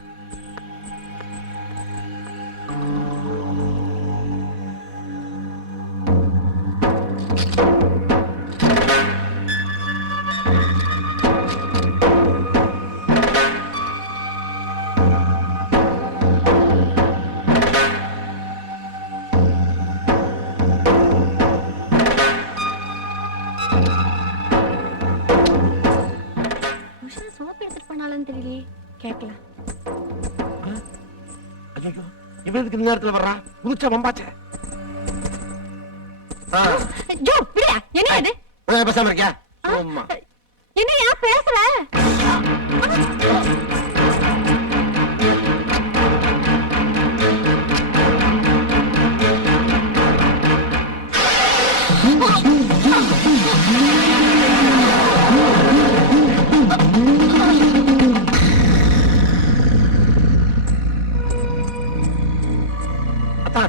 தெரியலையே, கேட்கலாம். ஐயோ, இவனுக்கு இந்த நேரத்துல வர்றா? குளிச்ச வம்பாச்சே. ஜோ, விடுடா. என்ன இது? பேசாம இருக்கியா? அம்மா, என்னையா பேசல?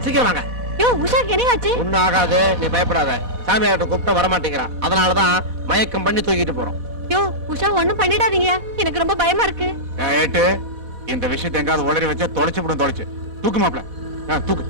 சீக்கிரம் வாங்க. உஷாக்கு என்ன ஆச்சு? ஒண்ணும் ஆகாது, நீ பயப்படாத. சாமியார்ட்ட கூப்பிட்டா வரமாட்டேங்கிறா. அதனாலதான் மயக்கம் பண்ணி தூக்கிட்டு போறோம். உஷா ஒண்ணும் பண்ணிடாதீங்க, எனக்கு ரொம்ப பயமா இருக்கு. ஏட்டு, இந்த விஷயத்தை எங்காவது உளறி வச்சா தொலைச்சு விடும். தொலைச்சு தூக்கு மாப்ள, தூக்கு.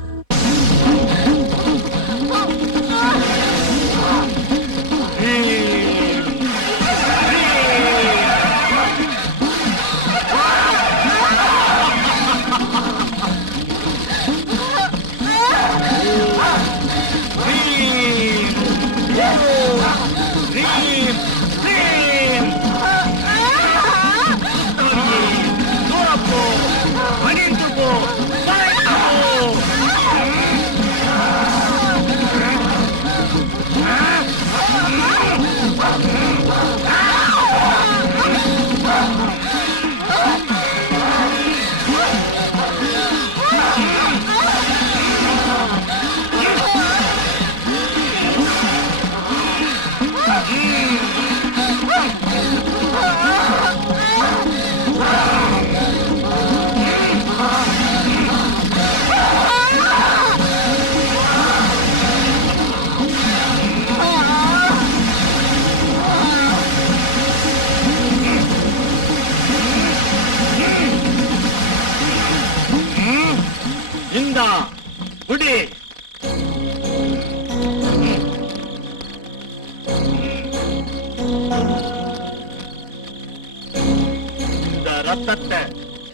ரத்தத்தை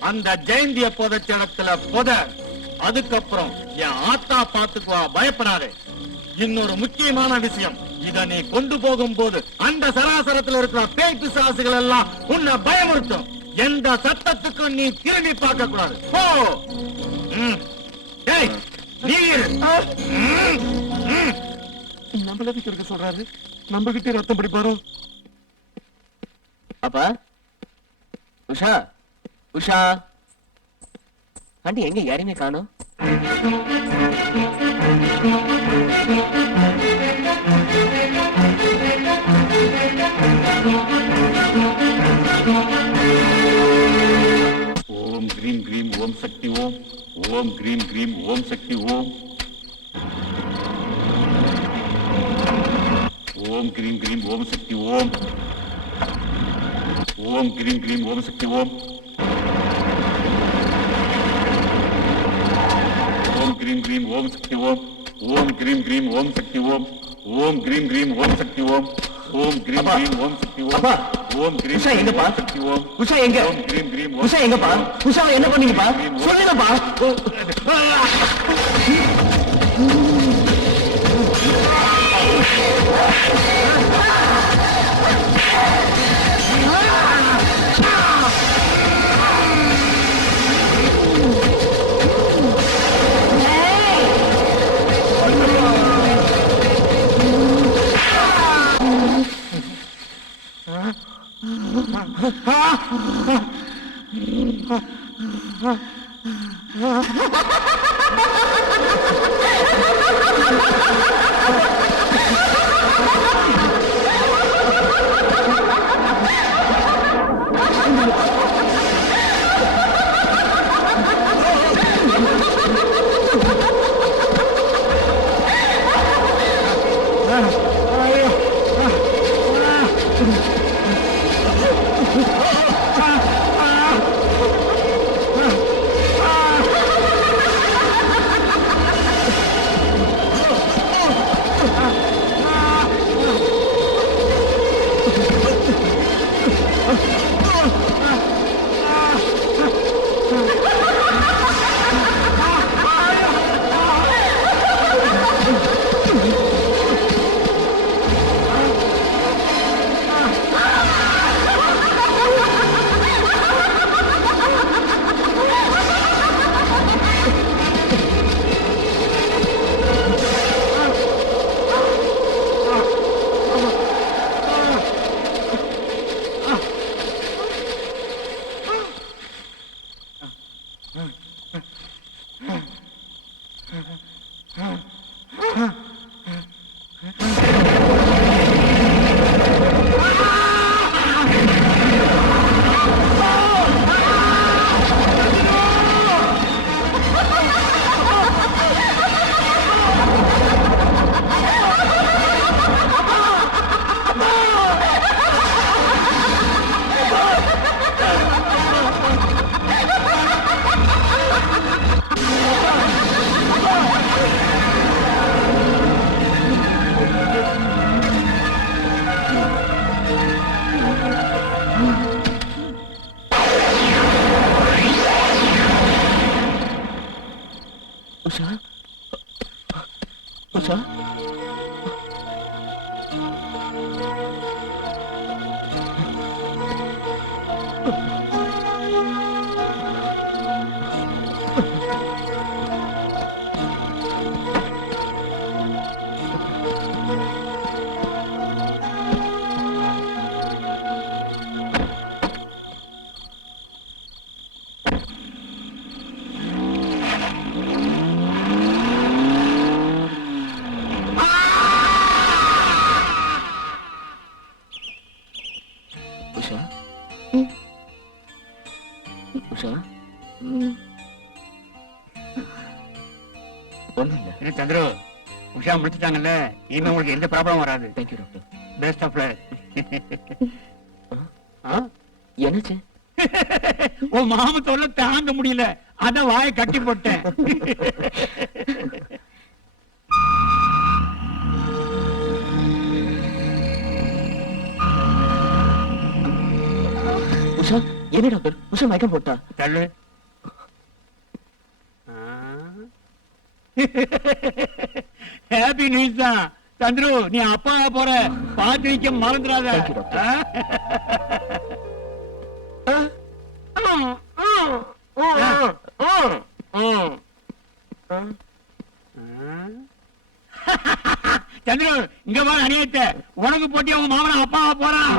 அந்த ஜெயந்திய புதைச்சடத்துல அதுக்கப்புறம் என் ஆத்தா பாத்துக்குவா, பயப்படாதே. இன்னொரு முக்கியமான விஷயம், இத நீ கொண்டு போகும்போது அந்த சராசரத்துல இருக்கிற பேய் பிசாசுகள் எல்லாம் உன்னை பயமுறுத்தும். எந்த சத்தத்துக்கும் நீ திரும்பி பார்க்க கூடாது. போ. டேய், நீ இரு. நம்மள இருக்க சொல்றாரு, நம்ம கிட்ட ரத்தம் பிடிப்பாரோ? அப்பா, உஷா, உஷா, ஆண்டி எங்க யாரையுமே காணோம்? ஓம் கிரீம் கிரீம் ஓம் சக்தி ஓம். ஓம் கிரீம் கிரீம் ஓம் சக்தி ஓம். ஓம் கிரீம் கிரீம் ஓம் சக்தி ஓம். ஓம் கிரீம் கிரீம் ஓம் சக்தி ஓம். ஓம் கிரீம் கிரீம் ஓம் சக்தி ஓம். ஓம் கிரீம் கிரீம் ஓம் சக்தி ஓம். ஓம் கிரீம் கிரீம் ஓம் சக்தி ஓம். ஓம் கிரீம் கிரீம் ஓம் சக்தி ஓம். ஓம் கிரீம் உஷா எங்கப்பா? சக்தி ஓம். உஷா எங்க? ஓம் கிரீம் கிரீம் உஷா எங்கப்பா? உஷாவை என்ன பண்ணீங்கப்பா? சொல்லுங்கப்பா. உஷா, உஷா, உஷா, உஷா, ஒண்ணும் இல்ல. என்ன சந்திரு, உஷா முடிச்சுட்டாங்கல்ல, இனிமே உங்களுக்கு எந்த ப்ராப்ளம் வராது. Thank you doctor. Best of luck. என்னாச்சு? உன் மாம தொல்லை தாங்க முடியல, அத வாயை கட்டி போட்டேன். உஷா, உஷா என்ன டாக்டர் உஷா மயக்கம் போட்டா தள்ளு ஹாப்பி நியூஸ் தான் சந்துரு, நீ அப்பா போற பாத்து வைக்க மறந்துடாத. Thank you, doctor. சந்துரு, இங்க வா அநியாயத்தை உனக்கு போட்டி உங்க மாமன அப்பா போறான்.